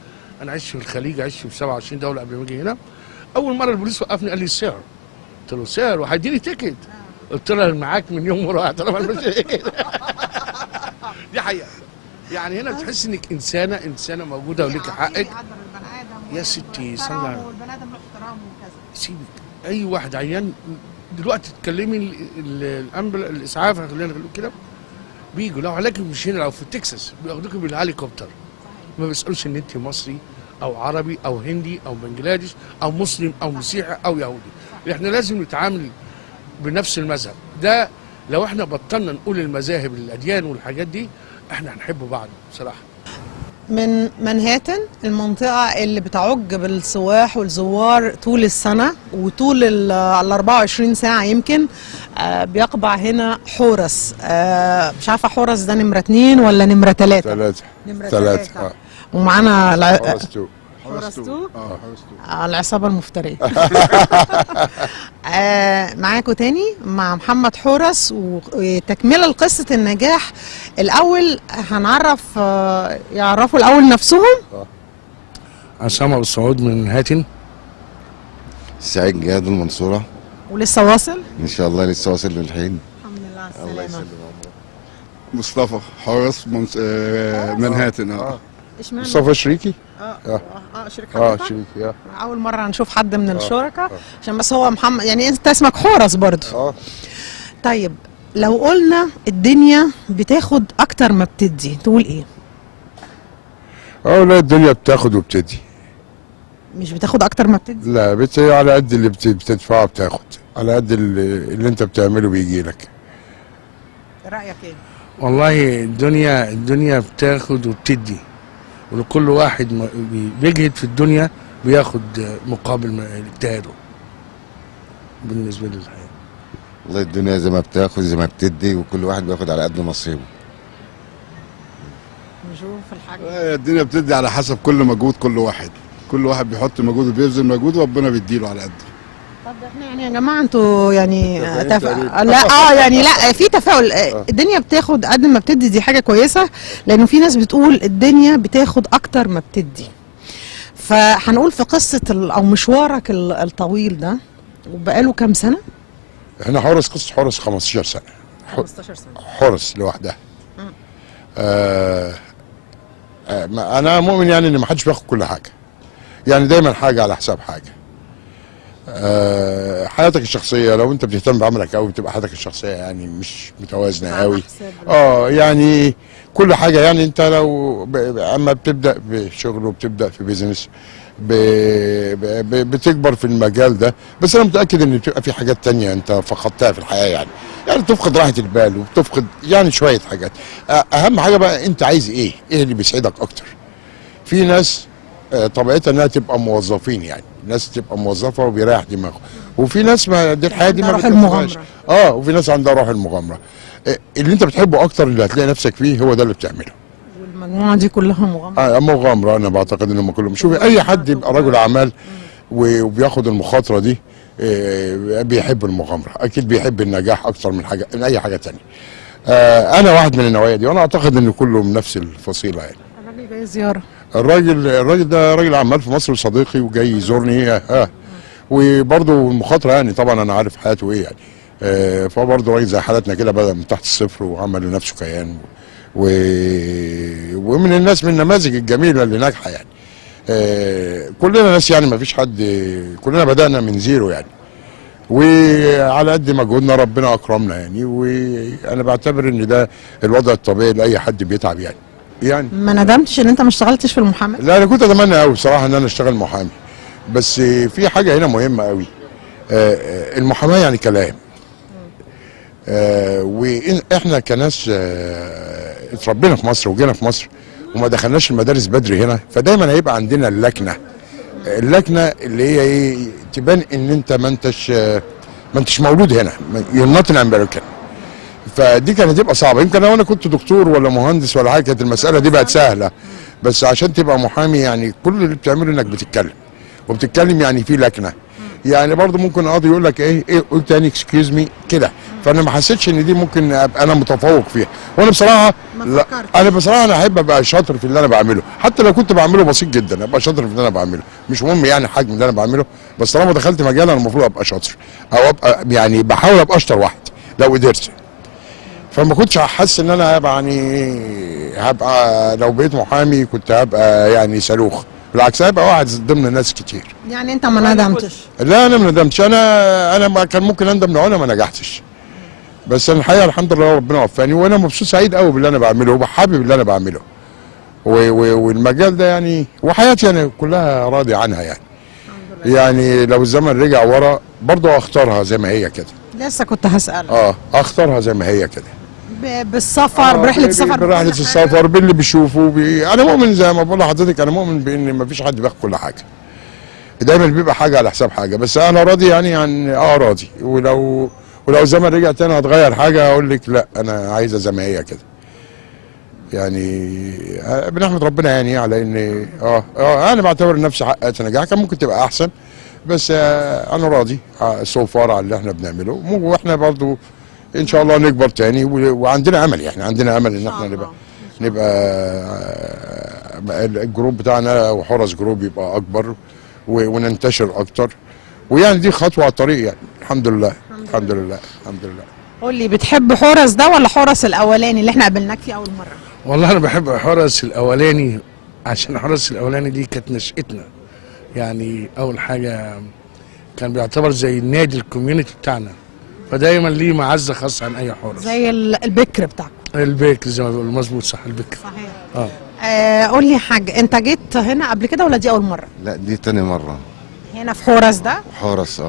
انا عشت في الخليج، عشت في 27 دوله قبل ما اجي هنا. اول مره البوليس وقفني قال لي سير، قلت له سير وهيديني تيكت، قلت له معاك من يوم وراح طالما دي حقيقه. يعني هنا بتحس انك انسانه موجوده وليك حقك. يا ستي صلى الله عليه وسلم، سيبك اي واحد عيان دلوقتي تكلمي الاسعاف، خلينا نقول كده، بيجوا لو علاج مش هنا، لو في تكساس بياخدوكوا بالهليكوبتر، ما بيسالوش ان انت مصري او عربي او هندي او بنجلاديش او مسلم او مسيحي او يهودي. احنا لازم نتعامل بنفس المذهب ده. لو احنا بطلنا نقول المذاهب الاديان والحاجات دي، احنا هنحب بعض بصراحه. من منهاتن، المنطقة اللي بتعج بالسواح والزوار طول السنة وطول ال 24 ساعة يمكن، بيقبع هنا حورس. مش عارفة حورس ده نمرة 2 ولا نمرة 3؟ نمرة 3. ومعانا حورس 2. العصابة المفترية. معاكم تاني مع محمد حورس وتكملة لقصة النجاح. الأول هنعرف، يعرفوا الأول نفسهم. عصام أبو السعود من هاتن. سعيد جهاد المنصورة. ولسه واصل؟ إن شاء الله لسه واصل للحين. الحمد لله على السلامة. الله يسلمك. مصطفى حورس منهاتن. مصطفى شريكي؟ شريك حضرتك؟ شريكي. أول مرة نشوف حد من الشركاء، عشان بس هو محمد، يعني أنت اسمك حورس برضو. طيب لو قلنا الدنيا بتاخد أكتر ما بتدي، تقول إيه؟ لا، الدنيا بتاخد وبتدي. مش بتاخد أكتر ما بتدي؟ لا، على قد اللي بتدفعه بتاخد، على قد اللي أنت بتعمله بيجي لك. رأيك إيه؟ والله الدنيا بتاخد وبتدي، ولكل واحد بيجهد في الدنيا بياخد مقابل اجتهاده بالنسبه للحياه. والله الدنيا زي ما بتاخد زي ما بتدي، وكل واحد بياخد على قد نصيبه. نشوف الحاجه. الدنيا بتدي على حسب كل مجهود كل واحد بيحط مجهود وبيبذل مجهود، وربنا بيديله على قده. طب احنا يعني يا جماعه انتوا يعني لا يعني لا، في تفاؤل. الدنيا بتاخد قد ما بتدي، دي حاجه كويسه، لانه في ناس بتقول الدنيا بتاخد اكتر ما بتدي. فهنقول في قصه او مشوارك الطويل ده، وبقاله كام سنه؟ احنا قصه حورس 15 سنه. 15 سنه حورس لوحدها. انا مؤمن يعني ان ما حدش بياخد كل حاجه، يعني دايما حاجه على حساب حاجه. حياتك الشخصيه لو انت بتهتم بعملك قوي بتبقى حياتك الشخصيه يعني مش متوازنه قوي. يعني كل حاجه، يعني انت لو اما بتبدا بشغل وبتبدا في بيزنس بتكبر في المجال ده، بس انا متاكد ان بتبقى في حاجات تانية انت فقدتها في الحياه، يعني تفقد راحه البال وبتفقد يعني شويه حاجات. اهم حاجه بقى انت عايز ايه اللي بيسعدك اكتر. في ناس طبيعتها انها تبقى موظفين، يعني ناس تبقى موظفه وبيريح دماغه، وفي ناس ما دي الحياه دي ما بتحبهاش. وفي ناس عندها روح المغامره. اللي انت بتحبه اكتر اللي هتلاقي نفسك فيه هو ده اللي بتعمله. والمجموعه دي كلها مغامره. مغامره، انا بعتقد ان هم كلهم. شوفي اي حد يبقى رجل اعمال وبياخد المخاطره دي بيحب المغامره، اكيد بيحب النجاح اكتر من اي حاجه ثانيه. انا واحد من النوعيه دي، وانا اعتقد ان كله من نفس الفصيله يعني. الراجل جاي زياره. الراجل ده راجل اعمال في مصر صديقي وجاي يزورني. وبرضه المخاطره، يعني طبعا انا عارف حياته ايه يعني. فبرضه راجل زي حالتنا كده بدأ من تحت الصفر وعمل لنفسه كيان، ومن الناس من النماذج الجميله اللي ناجحه يعني. كلنا ناس يعني ما فيش حد، كلنا بدأنا من زيرو يعني، وعلى قد مجهودنا ربنا اكرمنا يعني. وانا بعتبر ان ده الوضع الطبيعي لاي حد بيتعب يعني. ما ندمتش ان انت ما اشتغلتش في المحاماه؟ لا، انا كنت اتمنى قوي بصراحه ان انا اشتغل محامي، بس في حاجه هنا مهمه قوي. المحاماه يعني كلام. واحنا كناس اتربينا في مصر وجينا في مصر وما دخلناش المدارس بدري هنا، فدايما هيبقى عندنا اللكنه اللي هي ايه، تبان ان انت ما انتش مولود هنا، you're not an American. فدي كانت هتبقى صعبه. يمكن لو انا كنت دكتور ولا مهندس ولا حاجه كانت المساله دي بقت سهله، بس عشان تبقى محامي يعني كل اللي بتعمله انك بتتكلم، وبتتكلم يعني في لكنه. يعني برضه ممكن قاضي يقول لك ايه قول تاني اكسكيوز مي كده، فانا ما حسيتش ان دي ممكن ابقى انا متفوق فيها. وانا بصراحه لا، انا احب ابقى شاطر في اللي انا بعمله، حتى لو كنت بعمله بسيط جدا ابقى شاطر في اللي انا بعمله، مش مهم يعني حجم اللي انا بعمله، بس طالما دخلت مجال انا المفروض ابقى شاطر، او ابقى يعني بحاول ابقى اشطر واحد لو قدرت. فما كنتش حاسس ان انا هبقى لو بقيت محامي كنت هبقى يعني صاروخ، بالعكس هبقى واحد ضمن ناس كتير. يعني انت ما ندمتش؟ لا انا ما ندمتش، انا ما كان ممكن اندم لو انا ما نجحتش، بس انا الحقيقه الحمد لله ربنا وفاني، وانا مبسوط سعيد قوي باللي انا بعمله وحابب اللي انا بعمله، والمجال ده يعني وحياتي انا كلها راضي عنها يعني لو الزمن رجع ورا برضه اختارها زي ما هي كده. لسه كنت هسألك. اختارها زي ما هي كده، بالسفر برحله السفر، برحله السفر باللي بيشوفه انا مؤمن زي ما بقول لحضرتك، انا مؤمن بان ما فيش حد بياخد كل حاجه، دايما بيبقى حاجه على حساب حاجه، بس انا راضي يعني عن راضي، ولو الزمن رجع تاني هتغير حاجه اقول لك لا انا عايزه زي ما هي كده. يعني بنحمد ربنا يعني على ان انا بعتبر نفسي حققت نجاح، كان ممكن تبقى احسن، بس انا راضي سو فار على اللي احنا بنعمله، واحنا برضو ان شاء الله نكبر تاني، وعندنا امل، يعني عندنا امل ان احنا نبقى الجروب بتاعنا وحرس جروب يبقى اكبر وننتشر اكتر، ويعني دي خطوه على الطريق يعني. الحمد لله الحمد لله الحمد لله. قول لي بتحب حورس ده ولا حورس الاولاني اللي احنا قابلناك فيه اول مره؟ والله انا بحب حورس الاولاني، عشان حورس الاولاني دي كانت نشأتنا، يعني اول حاجه كان بيعتبر زي النادي الكوميونتي بتاعنا، فدايما ليه معزه خاصه عن اي حورس، زي البكر بتاعكم. البكر زي ما بيقولوا، مظبوط صح، البكر. صحيح. قول لي حاج، انت جيت هنا قبل كده ولا دي اول مره؟ لا دي تاني مره هنا في حورس ده؟ حورس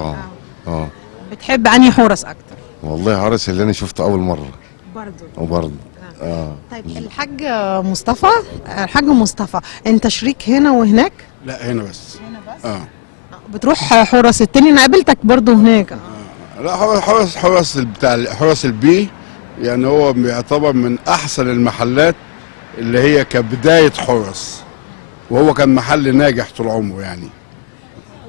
بتحب انهي حورس اكتر؟ والله حورس اللي انا شفته اول مره وبرضه طيب الحاج مصطفى انت شريك هنا وهناك؟ لا هنا بس. بتروح حورس التاني؟ انا قابلتك برضه هناك. لا حورس بتاع حورس البي، يعني هو بيعتبر من احسن المحلات اللي هي كبدايه حورس، وهو كان محل ناجح طول عمره يعني.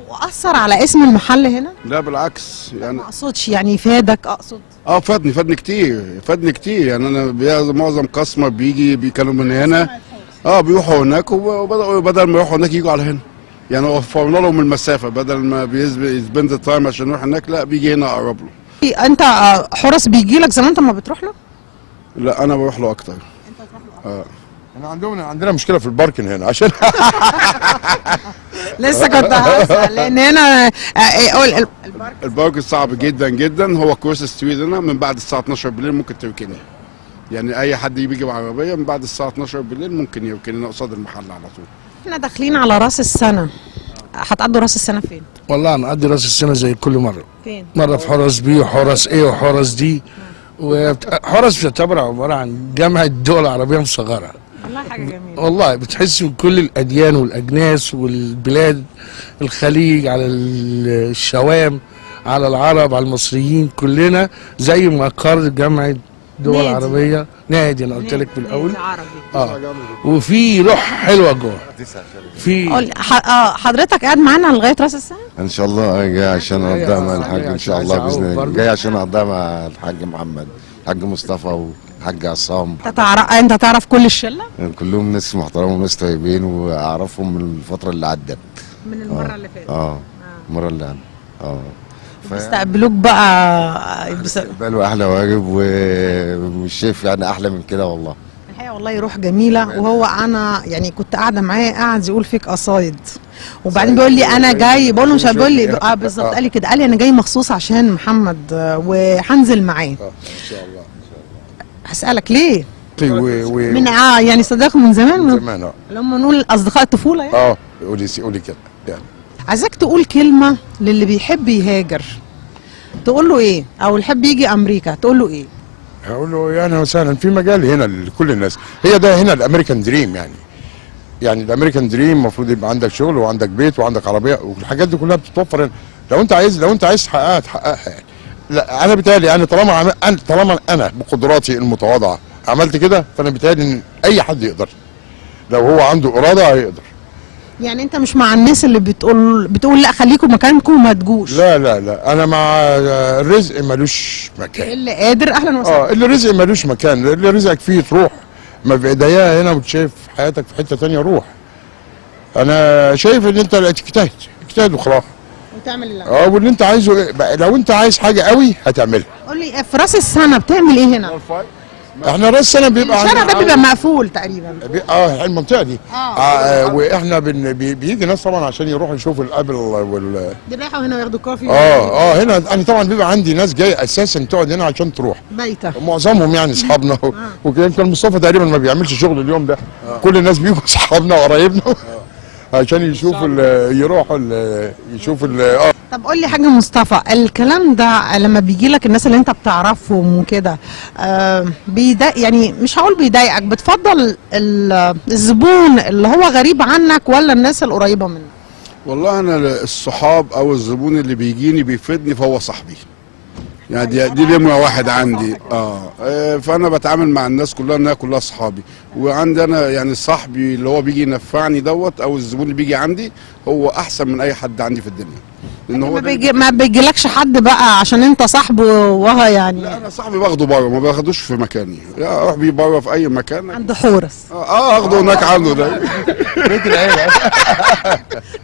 واثر على اسم المحل هنا؟ لا بالعكس يعني، ما اقصدش يعني فادك، اقصد فادني كتير يعني. انا معظم كاستمر بيجي كانوا من هنا بيروحوا هناك، وبدل ما يروحوا هناك يجوا على هنا، يعني وفرنا لهم المسافه، بدل ما بيسبند التايم عشان يروح هناك، لا بيجي هنا اقرب له. انت حورس بيجي لك زي ما انت ما بتروح له؟ لا انا بروح له اكتر. انت بتروح له؟ عندنا مشكله في الباركن هنا عشان لسه كنت هسأل، لان هنا الباركن صعب جدا جدا. هو كروس ستريت هنا من بعد الساعه 12 بالليل ممكن تركني، يعني اي حد بيجي بعربيه من بعد الساعه 12 بالليل ممكن يركننا قصاد المحل على طول. احنا داخلين على راس السنه، هتقضوا راس السنه فين؟ والله هنقضي راس السنه زي كل مره. فين؟ مره في حورس بي وحورس ايه وحورس دي، وحورس بتعتبر عباره عن جامعه دول عربيه مصغره. والله حاجه جميله، والله بتحس من كل الاديان والاجناس والبلاد، الخليج على الشوام على العرب على المصريين، كلنا زي مقر جامعه دول عربيه، نادي انا قلت لك في الاول وفي روح حلوه جوه. في حضرتك قاعد معانا لغايه راس السنه؟ ان شاء الله جاي عشان اقضيها مع الحاج ان شاء الله باذن الله، جاي عشان اقضيها مع الحاج محمد، الحاج مصطفى والحاج عصام. انت تعرف كل الشله؟ كلهم ناس محترمه وناس طيبين، واعرفهم من الفتره اللي عدت، من المره اللي فاتت. المره اللي عدت. بيستقبلوك بقى استقبال احلى واجب، ومش شايف يعني احلى من كده والله. الحقيقه والله روح جميله، وهو انا يعني كنت قاعده معاه قاعد يقول فيك قصايد، وبعدين بيقول لي انا جاي، بقول له مش بيقول لي بالظبط، قال لي كده، قال لي انا جاي مخصوص عشان محمد وهنزل معاه. ان شاء الله هسألك ليه؟ من من يعني صداقه من زمان؟ من زمان لما نقول اصدقاء الطفوله يعني. قولي كده يعني. عايزاك تقول كلمه للي بيحب يهاجر، تقول له ايه؟ او اللي يحب يجي امريكا تقول له ايه؟ هقول له يا اهلا وسهلا، في مجال هنا لكل الناس. هي ده هنا الامريكان دريم يعني الامريكان دريم المفروض يبقى عندك شغل وعندك بيت وعندك عربيه، والحاجات دي كلها بتتوفر هنا. لو انت عايز تحققها يعني. لا انا بيتهيألي انا طالما انا بقدراتي المتواضعه عملت كده، فانا بيتهيألي ان اي حد يقدر لو هو عنده اراده هيقدر. يعني انت مش مع الناس اللي بتقول لا خليكم مكانكم وما تجوش؟ لا انا مع الرزق ملوش مكان. اللي قادر اهلا وسهلا. اللي رزق ملوش مكان، اللي رزقك فيه تروح، ما بإيديها هنا وتشايف حياتك في حته ثانيه روح. انا شايف ان انت اجتهد وخلاص وتعمل اللي واللي انت عايزه. لو انت عايز حاجه قوي هتعملها. قول لي في راس السنه بتعمل ايه هنا؟ احنا راس السنه بيبقى الشارع ده بيبقى مقفول تقريبا. المنطقه دي واحنا بيجي ناس طبعا عشان يروحوا يشوفوا الابل بيروحوا هنا وياخدوا كوفي. هنا انا طبعا بيبقى عندي ناس جايه اساسا تقعد هنا عشان تروح بايته، معظمهم يعني اصحابنا وكان مصطفى تقريبا ما بيعملش شغل اليوم ده. كل الناس بيجوا اصحابنا وقرايبنا عشان يشوفوا يروحوا يشوفوا طب قول لي حاجه مصطفى، الكلام ده لما بيجي لك الناس اللي انت بتعرفهم وكده يعني مش هقول بيضايقك، بتفضل الزبون اللي هو غريب عنك ولا الناس القريبه منك؟ والله انا الصحاب او الزبون اللي بيجيني بيفيدني فهو صاحبي، يعني دي نمره واحد عندي. فانا بتعامل مع الناس كلها انها كلها اصحابي، وعندي انا يعني صاحبي اللي هو بيجي ينفعني دوت، او الزبون اللي بيجي عندي هو احسن من اي حد عندي في الدنيا. لان هو ما بيجيلكش حد بقى عشان انت صاحبه وهو يعني؟ لا انا صاحبي باخده بره، ما باخدوش في مكاني، اروح بيه بره في اي مكان. عند حورس اخده هناك عنده ده بيت العيله.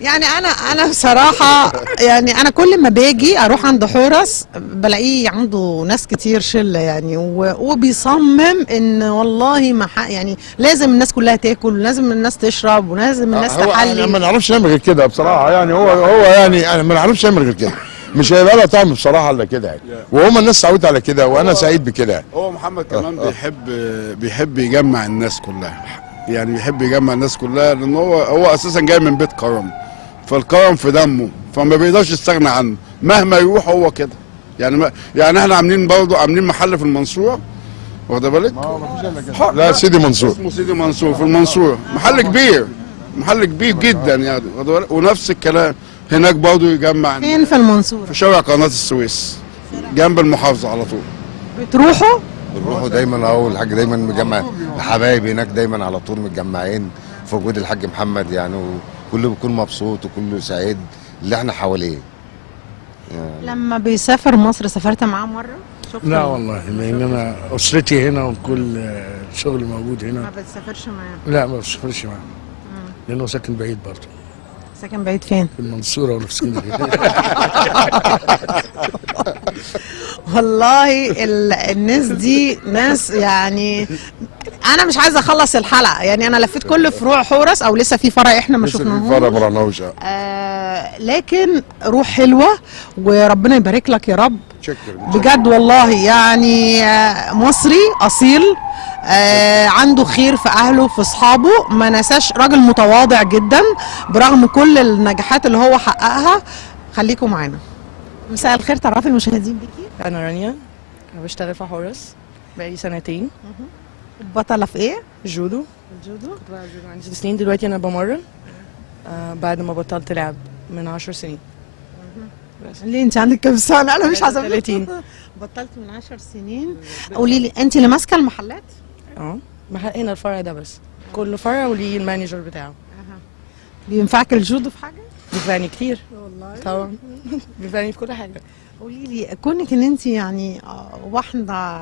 يعني انا بصراحه يعني انا كل ما باجي اروح عند حورس بلاقيه عنده ناس كتير شله يعني، وبيصمم ان والله ما يعني لازم الناس كلها تاكل ولازم الناس تشرب ولازم الناس تحلي. ما نعرفش نعمل غير كده بصراحه يعني. هو يعني انا ما نعرفش نعمل غير كده، مش هيبقى لها طعم بصراحه الا كده يعني. وهم الناس سعودت على كده وانا سعيد بكده. هو محمد كمان بيحب يجمع الناس كلها، يعني بيحب يجمع الناس كلها، لان هو اساسا جاي من بيت كرم، فالكرم في دمه، فما بيقدرش يستغنى عنه مهما يروح. هو كده يعني احنا عاملين محل في المنصوره، واخد بالك؟ لا سيدي منصور، اسمه سيدي منصور في المنصوره، محل كبير جدا يعني، ونفس الكلام هناك برضه يجمع. فين في المنصوره؟ في شارع قناه السويس جنب المحافظه على طول. بنروحوا دايما الحاج دايما مجمع الحبايب هناك دايما على طول متجمعين في وجود الحاج محمد يعني، وكله بيكون مبسوط وكله سعيد اللي احنا حواليه. لما بيسافر مصر سافرت معاه مره؟ لا والله، لان انا اسرتي هنا وكل شغلي موجود هنا. ما بتسافرش معاه؟ لا ما بسافرش معاه لانه ساكن بعيد برضه. ساكن بعيد فين؟ في المنصوره ولا في اسكندريه. والله الناس دي ناس يعني انا مش عايزه اخلص الحلقه يعني. انا لفيت كل فروع حورس، او لسه في فرع احنا ما شفناهوش. لسه في فرع ما رحناهوش. لكن روح حلوه وربنا يبارك لك يا رب. شكرا بجد والله يعني مصري اصيل، عنده خير في اهله في اصحابه، ما نساش، راجل متواضع جدا برغم كل النجاحات اللي هو حققها. خليكم معانا. مساء الخير، تعرفي المشاهدين بيكي؟ انا رانيا، انا بشتغل في حورس بقالي سنتين. بطلة في ايه؟ الجودو. كنت بلعب جودو عندي 6 سنين، دلوقتي انا بمرن بعد ما بطلت لعب من 10 سنين. ليه انت عندك كام سنه؟ انا مش عايزه 30. بطلت من 10 سنين. قولي لي انت اللي ماسكه المحلات؟ هنا الفرع ده بس، كل فرع وليه المانجر بتاعه. بينفعك الجودو في حاجه؟ بينفعني كتير والله طبعا. بينفعني في كل حاجه. قولي لي كونك ان انت يعني واحده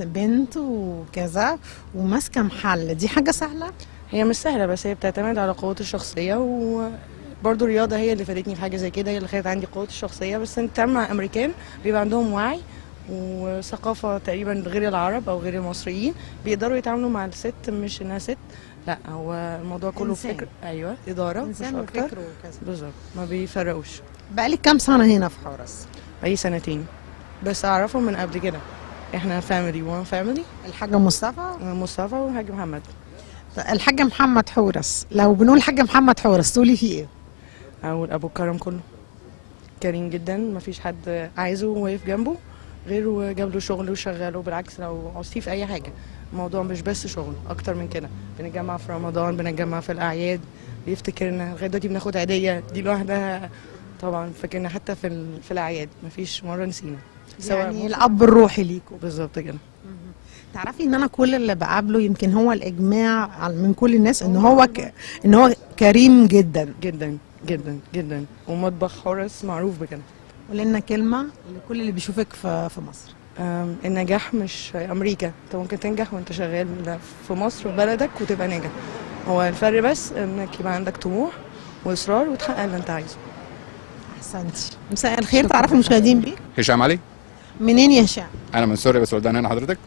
بنت وكذا وماسكه محل، دي حاجه سهله؟ هي مش سهله، بس هي بتعتمد على قوتي الشخصيه، وبرضه الرياضه هي اللي فادتني في حاجه زي كده، هي اللي خلت عندي قوتي الشخصيه. بس انت بتتعامل مع امريكان بيبقى عندهم وعي وثقافه تقريبا غير العرب او غير المصريين، بيقدروا يتعاملوا مع الست مش انها ست، لا هو الموضوع كله فكر. ايوه، اداره مش اكتر. بالظبط، ما بيفرقوش. بقالك كام سنه هنا في حورس؟ بقالي 2 سنين، بس اعرفهم من قبل كده. احنا فاميلي، وان فاميلي. الحاجه مصطفى والحاج محمد. الحاج محمد حورس، لو بنقول الحاج محمد حورس تقولي فيه ايه؟ اقول ابو الكرم كله. كريم جدا، مفيش حد عايزه وواقف جنبه غيره، جاب له شغل وشغله. بالعكس لو عوزتيه في اي حاجه، الموضوع مش بس شغل، اكتر من كده. بنتجمع في رمضان، بنتجمع في الاعياد، بيفتكرنا. لغايه دلوقتي بناخد عيديه دي لوحدها طبعا، فاكرنا حتى في الاعياد، مفيش مره نسينا. يعني الاب الروحي ليكم بالظبط كده. تعرفي ان انا كل اللي بقابله يمكن هو الاجماع من كل الناس ان هو كريم جدا جدا جدا جدا، ومطبخ حورس معروف بكده. قولي لنا كلمه لكل اللي بيشوفك في مصر. النجاح مش امريكا، انت ممكن تنجح وانت شغال في مصر في بلدك وتبقى ناجح. هو الفرق بس انك يبقى عندك طموح واصرار وتحقق اللي انت عايزه. احسنتي. مساء الخير، تعرفي المشاهدين بيك؟ هشام علي. منين يا هشام؟ انا من سوريا بس ولدان هنا. حضرتك؟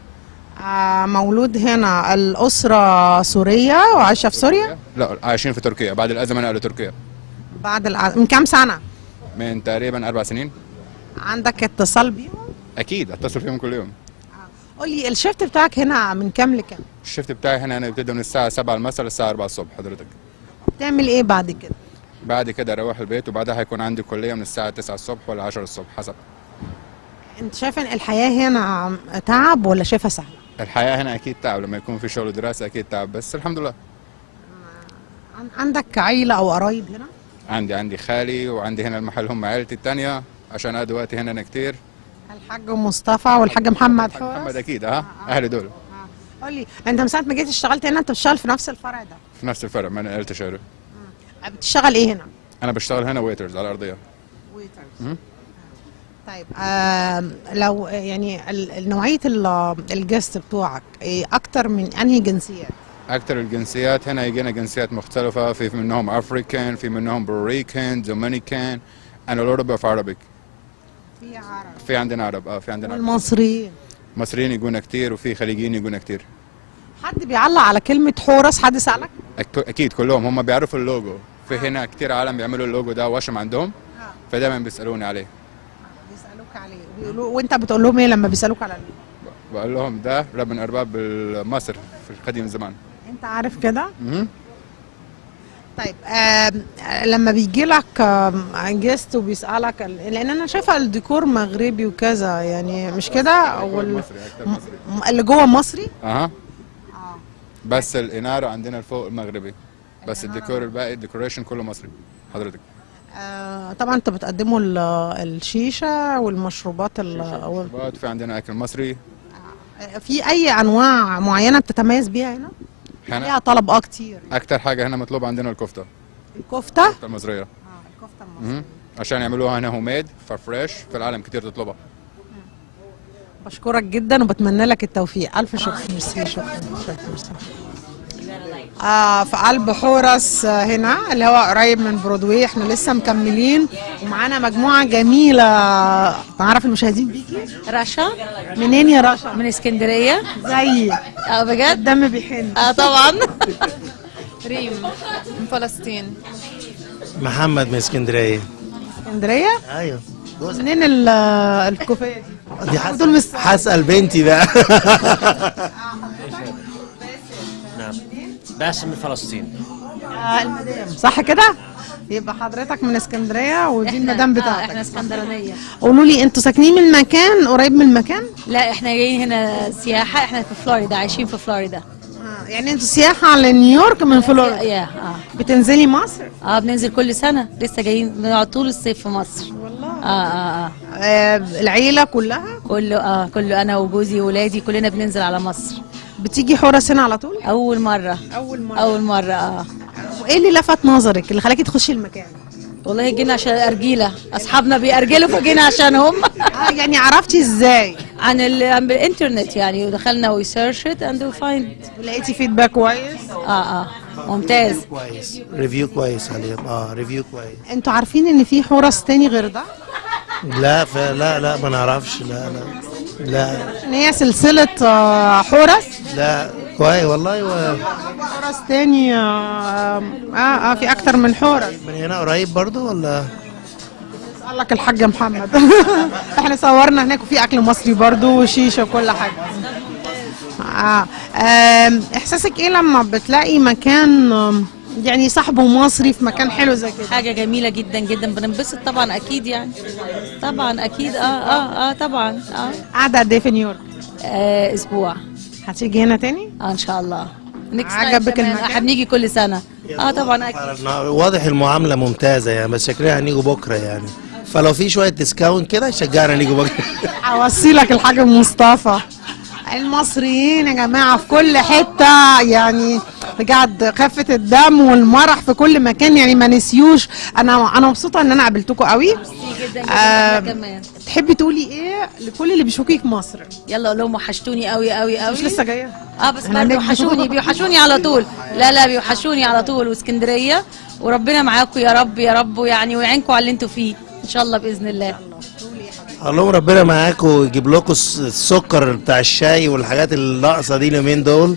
مولود هنا. الاسره سوريه وعايشه في سوريا؟ لا، عايشين في تركيا. بعد الازمه نقلوا تركيا. من كام سنه؟ من تقريبا 4 سنين. عندك اتصال بيهم؟ اكيد اتصل فيهم كل يوم. قولي الشيفت بتاعك هنا من كام لكام؟ الشيفت بتاعي هنا انا ببتدي من الساعه 7 المساء للساعه 4 الصبح. حضرتك بتعمل ايه بعد كده؟ بعد كده اروح البيت، وبعدها هيكون عندي كليه من الساعه 9 الصبح ولا 10 الصبح حسب. انت شايف ان الحياه هنا تعب ولا شايفها سهله؟ الحياه هنا اكيد تعب، لما يكون في شغل ودراسه اكيد تعب، بس الحمد لله. عندك عيله او قرايب هنا؟ عندي خالي، وعندي هنا المحل هم عائلتي الثانيه، عشان اقضي وقتي هنا كتير. الحاج مصطفى والحاج محمد حورس. محمد اكيد. اهلي دول. قولي انت من ساعه ما جيت اشتغلت هنا، انت بتشتغل في نفس الفرع ده؟ في نفس الفرع، ما نقلتش غيره. بتشتغل ايه هنا؟ انا بشتغل هنا ويترز على الارضيه. ويترز. طيب لو يعني نوعيه الجست بتوعك ايه اكتر من انهي جنسيات؟ اكتر الجنسيات هنا يجينا جنسيات مختلفه، في منهم افريكان، في منهم بوريكان، دومينيكان، and a little bit of Arabic. في عرب. في عندنا عرب. في عندنا والمصريين. مصريين يجونا كتير، وفي خليجيين يجونا كتير. حد بيعلق على كلمه حورس؟ حد سالك؟ اكيد كلهم هم بيعرفوا اللوجو. في هنا كتير عالم بيعملوا اللوجو ده وشم عندهم، فدايما بيسالوني عليه. بيسالوك عليه بيقولوا، وانت بتقول لهم ايه لما بيسالوك على اللوجو؟ بقول لهم ده رب من ارباب مصر في القديم زمان. انت عارف كده؟ طيب لما بيجي لك جيست وبيسالك، لان انا شايفه الديكور مغربي وكذا، يعني مش كده؟ اللي جوه مصري؟ بس الاناره عندنا الفوق المغربي، بس الديكور الباقي الديكوريشن كله مصري. حضرتك طبعا انتوا بتقدموا الشيشه والمشروبات في عندنا اكل مصري. في اي انواع معينه بتتميز بيها هنا؟ ليها طلب كتير. اكتر حاجه هنا مطلوبه عندنا الكفته. الكفته المصريه. الكفته المصريه. عشان يعملوها هنا هوميد ففريش، في العالم كتير تطلبها. بشكرك جدا وبتمنى لك التوفيق. الف شكر. ميرسي. شكرا. في قلب حورس هنا اللي هو قريب من برودواي. احنا لسه مكملين ومعانا مجموعه جميله. تعرف المشاهدين بيكي؟ رشا. منين يا رشا؟ من اسكندريه. زيي. بجد؟ الدم بيحن. طبعا. ريم من فلسطين. محمد من اسكندريه. اسكندريه؟ ايوه. منين الكوفيه دي هسأل بنتي بقى. نعم. باسم من فلسطين. المدام صح كده؟ يبقى حضرتك من اسكندريه ودي المدام بتاعتك. احنا اسكندرانيه. قولوا لي انتوا ساكنين من مكان قريب من المكان؟ لا احنا جايين هنا سياحه، احنا في فلوريدا، عايشين في فلوريدا. يعني انتوا سياحه على نيويورك من فلوريدا؟ بتنزلي مصر؟ بننزل كل سنه، لسه جايين بنقعد طول الصيف في مصر. والله. العيله كلها؟ كله انا وجوزي وولادي كلنا بننزل على مصر. بتيجي حورس هنا على طول؟ اول مره. اول مره. وايه اللي لفت نظرك اللي خلاكي تخشي المكان؟ والله جينا عشان ارجيله، اصحابنا بيأرجلوا فجينا عشانهم. يعني عرفتي ازاي؟ عن الانترنت يعني، ودخلنا وي سيرش ات اند وي فايند. لقيتي فيدباك كويس؟ ممتاز. كويس. ريفيو كويس عليهم. ريفيو كويس. انتوا عارفين ان في حورس تاني غير ده؟ لا لا ما نعرفش. لا ان هي سلسله حورس؟ لا كويس والله. حورس تاني. في اكتر من حورس. من هنا قريب برضو ولا؟ اسالك الحاج محمد. احنا صورنا هناك وفي اكل مصري برضو وشيشه وكل حاجه. احساسك ايه لما بتلاقي مكان يعني صاحبه مصري في مكان حلو زي كده؟ حاجة جميلة جدا جدا، بننبسط طبعا أكيد يعني. طبعا أكيد طبعا قاعدة قد ايه في نيويورك؟ أسبوع. هتيجي هنا تاني؟ إن شاء الله. عجبك المكان؟ احنا بنيجي كل سنة. طبعا أكيد. واضح المعاملة ممتازة يعني، بس شكلها هنيجوا بكرة يعني، فلو في شوية ديسكاونت كده شجعنا نيجوا بكرة. اوصيلك الحاج مصطفى، المصريين يا جماعة في كل حتة يعني بجد، خفة الدم والمرح في كل مكان يعني ما نسيوش. انا مبسوطة ان انا قابلتكم قوي. كمان. تحبي تقولي ايه لكل اللي بيشوفوكي في مصر؟ يلا قول لهم وحشتوني قوي قوي قوي. مش لسه جاية؟ بس بيوحشوني على طول. لا بيوحشوني على طول، واسكندرية، وربنا معاكم يا رب يا رب يعني، ويعينكم على اللي انتوا فيه ان شاء الله باذن الله. قال لهم ربنا معاكم ويجيب لكم السكر بتاع الشاي والحاجات الناقصه دي اليومين دول،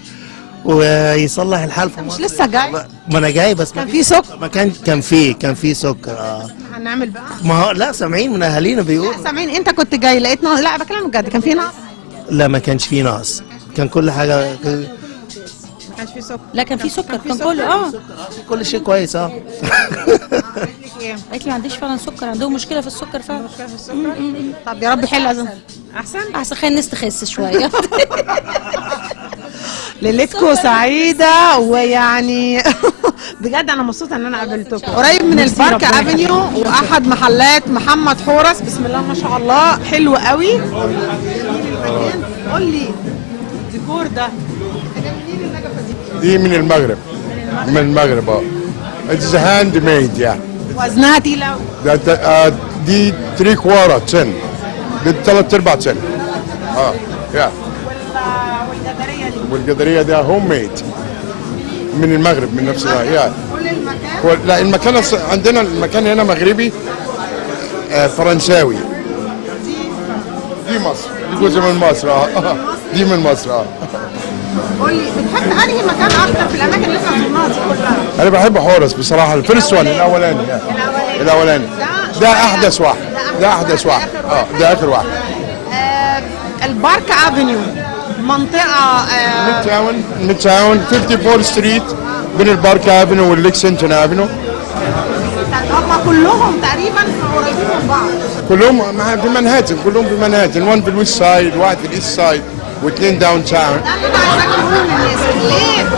ويصلح الحال في مصر. مش لسه جاي؟ ما انا جاي، بس كان في سكر. ما كان في سكر. هنعمل بقى؟ ما هو لا، سامعين من اهالينا بيقولوا. لا سامعين، انت كنت جاي لقيت ناقص؟ لا بكلمك بجد، كان في نقص؟ لا ما كانش في نقص، كان كل حاجه ما كانش في سكر. لا كان في سكر، كان كله كل شيء كويس. قالت لي ما عنديش فعلا سكر، عندهم مشكله في السكر فعلا. طب يا رب حلو. احسن خلينا الناس تخس شويه. ليلتكم سعيده، ويعني بجد انا مبسوطه ان انا قابلتكم قريب من البارك افنيو، واحد محلات محمد حورس. بسم الله ما شاء الله، حلو قوي. قول لي الديكور ده دي من المغرب. من المغرب. اتس هاند ميد يعني. وزنها تقيل قوي. دي 3/4 طن، دي 3/4 طن. يا والجداريه دي هوم ميد من المغرب، من نفس يا. لا المكان عندنا، المكان هنا مغربي فرنساوي. دي مصر، دي جزء من مصر. دي من مصر. قول لي بتحب انهي مكان اكتر في الاماكن اللي احنا زرناها دي كلها؟ انا بحب حورس بصراحه، الفيرست وان الاولاني. ده احدث واحد. ده ده اخر واحد. البارك افنيو منطقه ميد تاون 54 ستريت بين البارك افنيو والليكسنتون افنيو. هم كلهم تقريبا قريبين من بعض. كلهم في منهاتن، كلهم في منهاتن، وان في الويست سايد، واحد في الايست سايد، واثنين داون تاون. ليه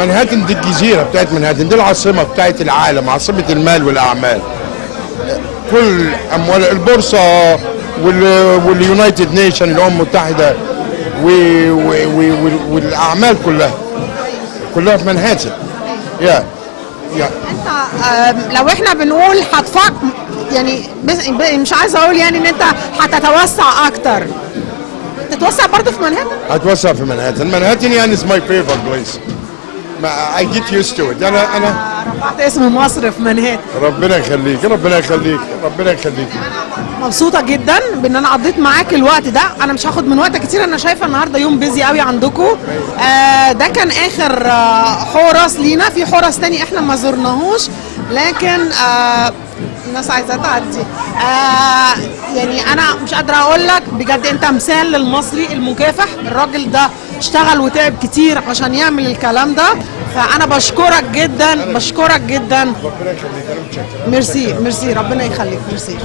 منهاتن دي الجزيره بتاعت منهاتن، دي العاصمه بتاعت العالم، عاصمه المال والاعمال. كل اموال البورصه واليونايتد نيشن، الامم المتحده، والاعمال كلها في منهاتن. انت لو احنا بنقول هتفكر يعني، مش عايزه اقول يعني ان انت هتتوسع اكتر، تتوسع برضه في منهاتن؟ هتوسع في منهاتن. منهاتن يعني is my favorite place. I get used to it. انا رفعت اسم مصر في منهاتن. ربنا يخليك. مبسوطه جدا بان انا قضيت معاك الوقت ده. انا مش هاخد من وقتك كتير، انا شايفه النهارده يوم بيزي قوي عندكم. ده كان اخر حورس لينا، في حورس تاني احنا ما زرناهوش، لكن الناس عايزه تعدي. يعني انا مش قادره اقول لك بجد، انت مثال للمصري المكافح. الراجل ده اشتغل وتعب كتير عشان يعمل الكلام ده، فانا بشكرك جدا. ربنا يخليك. ميرسي ربنا يخليك. ميرسي.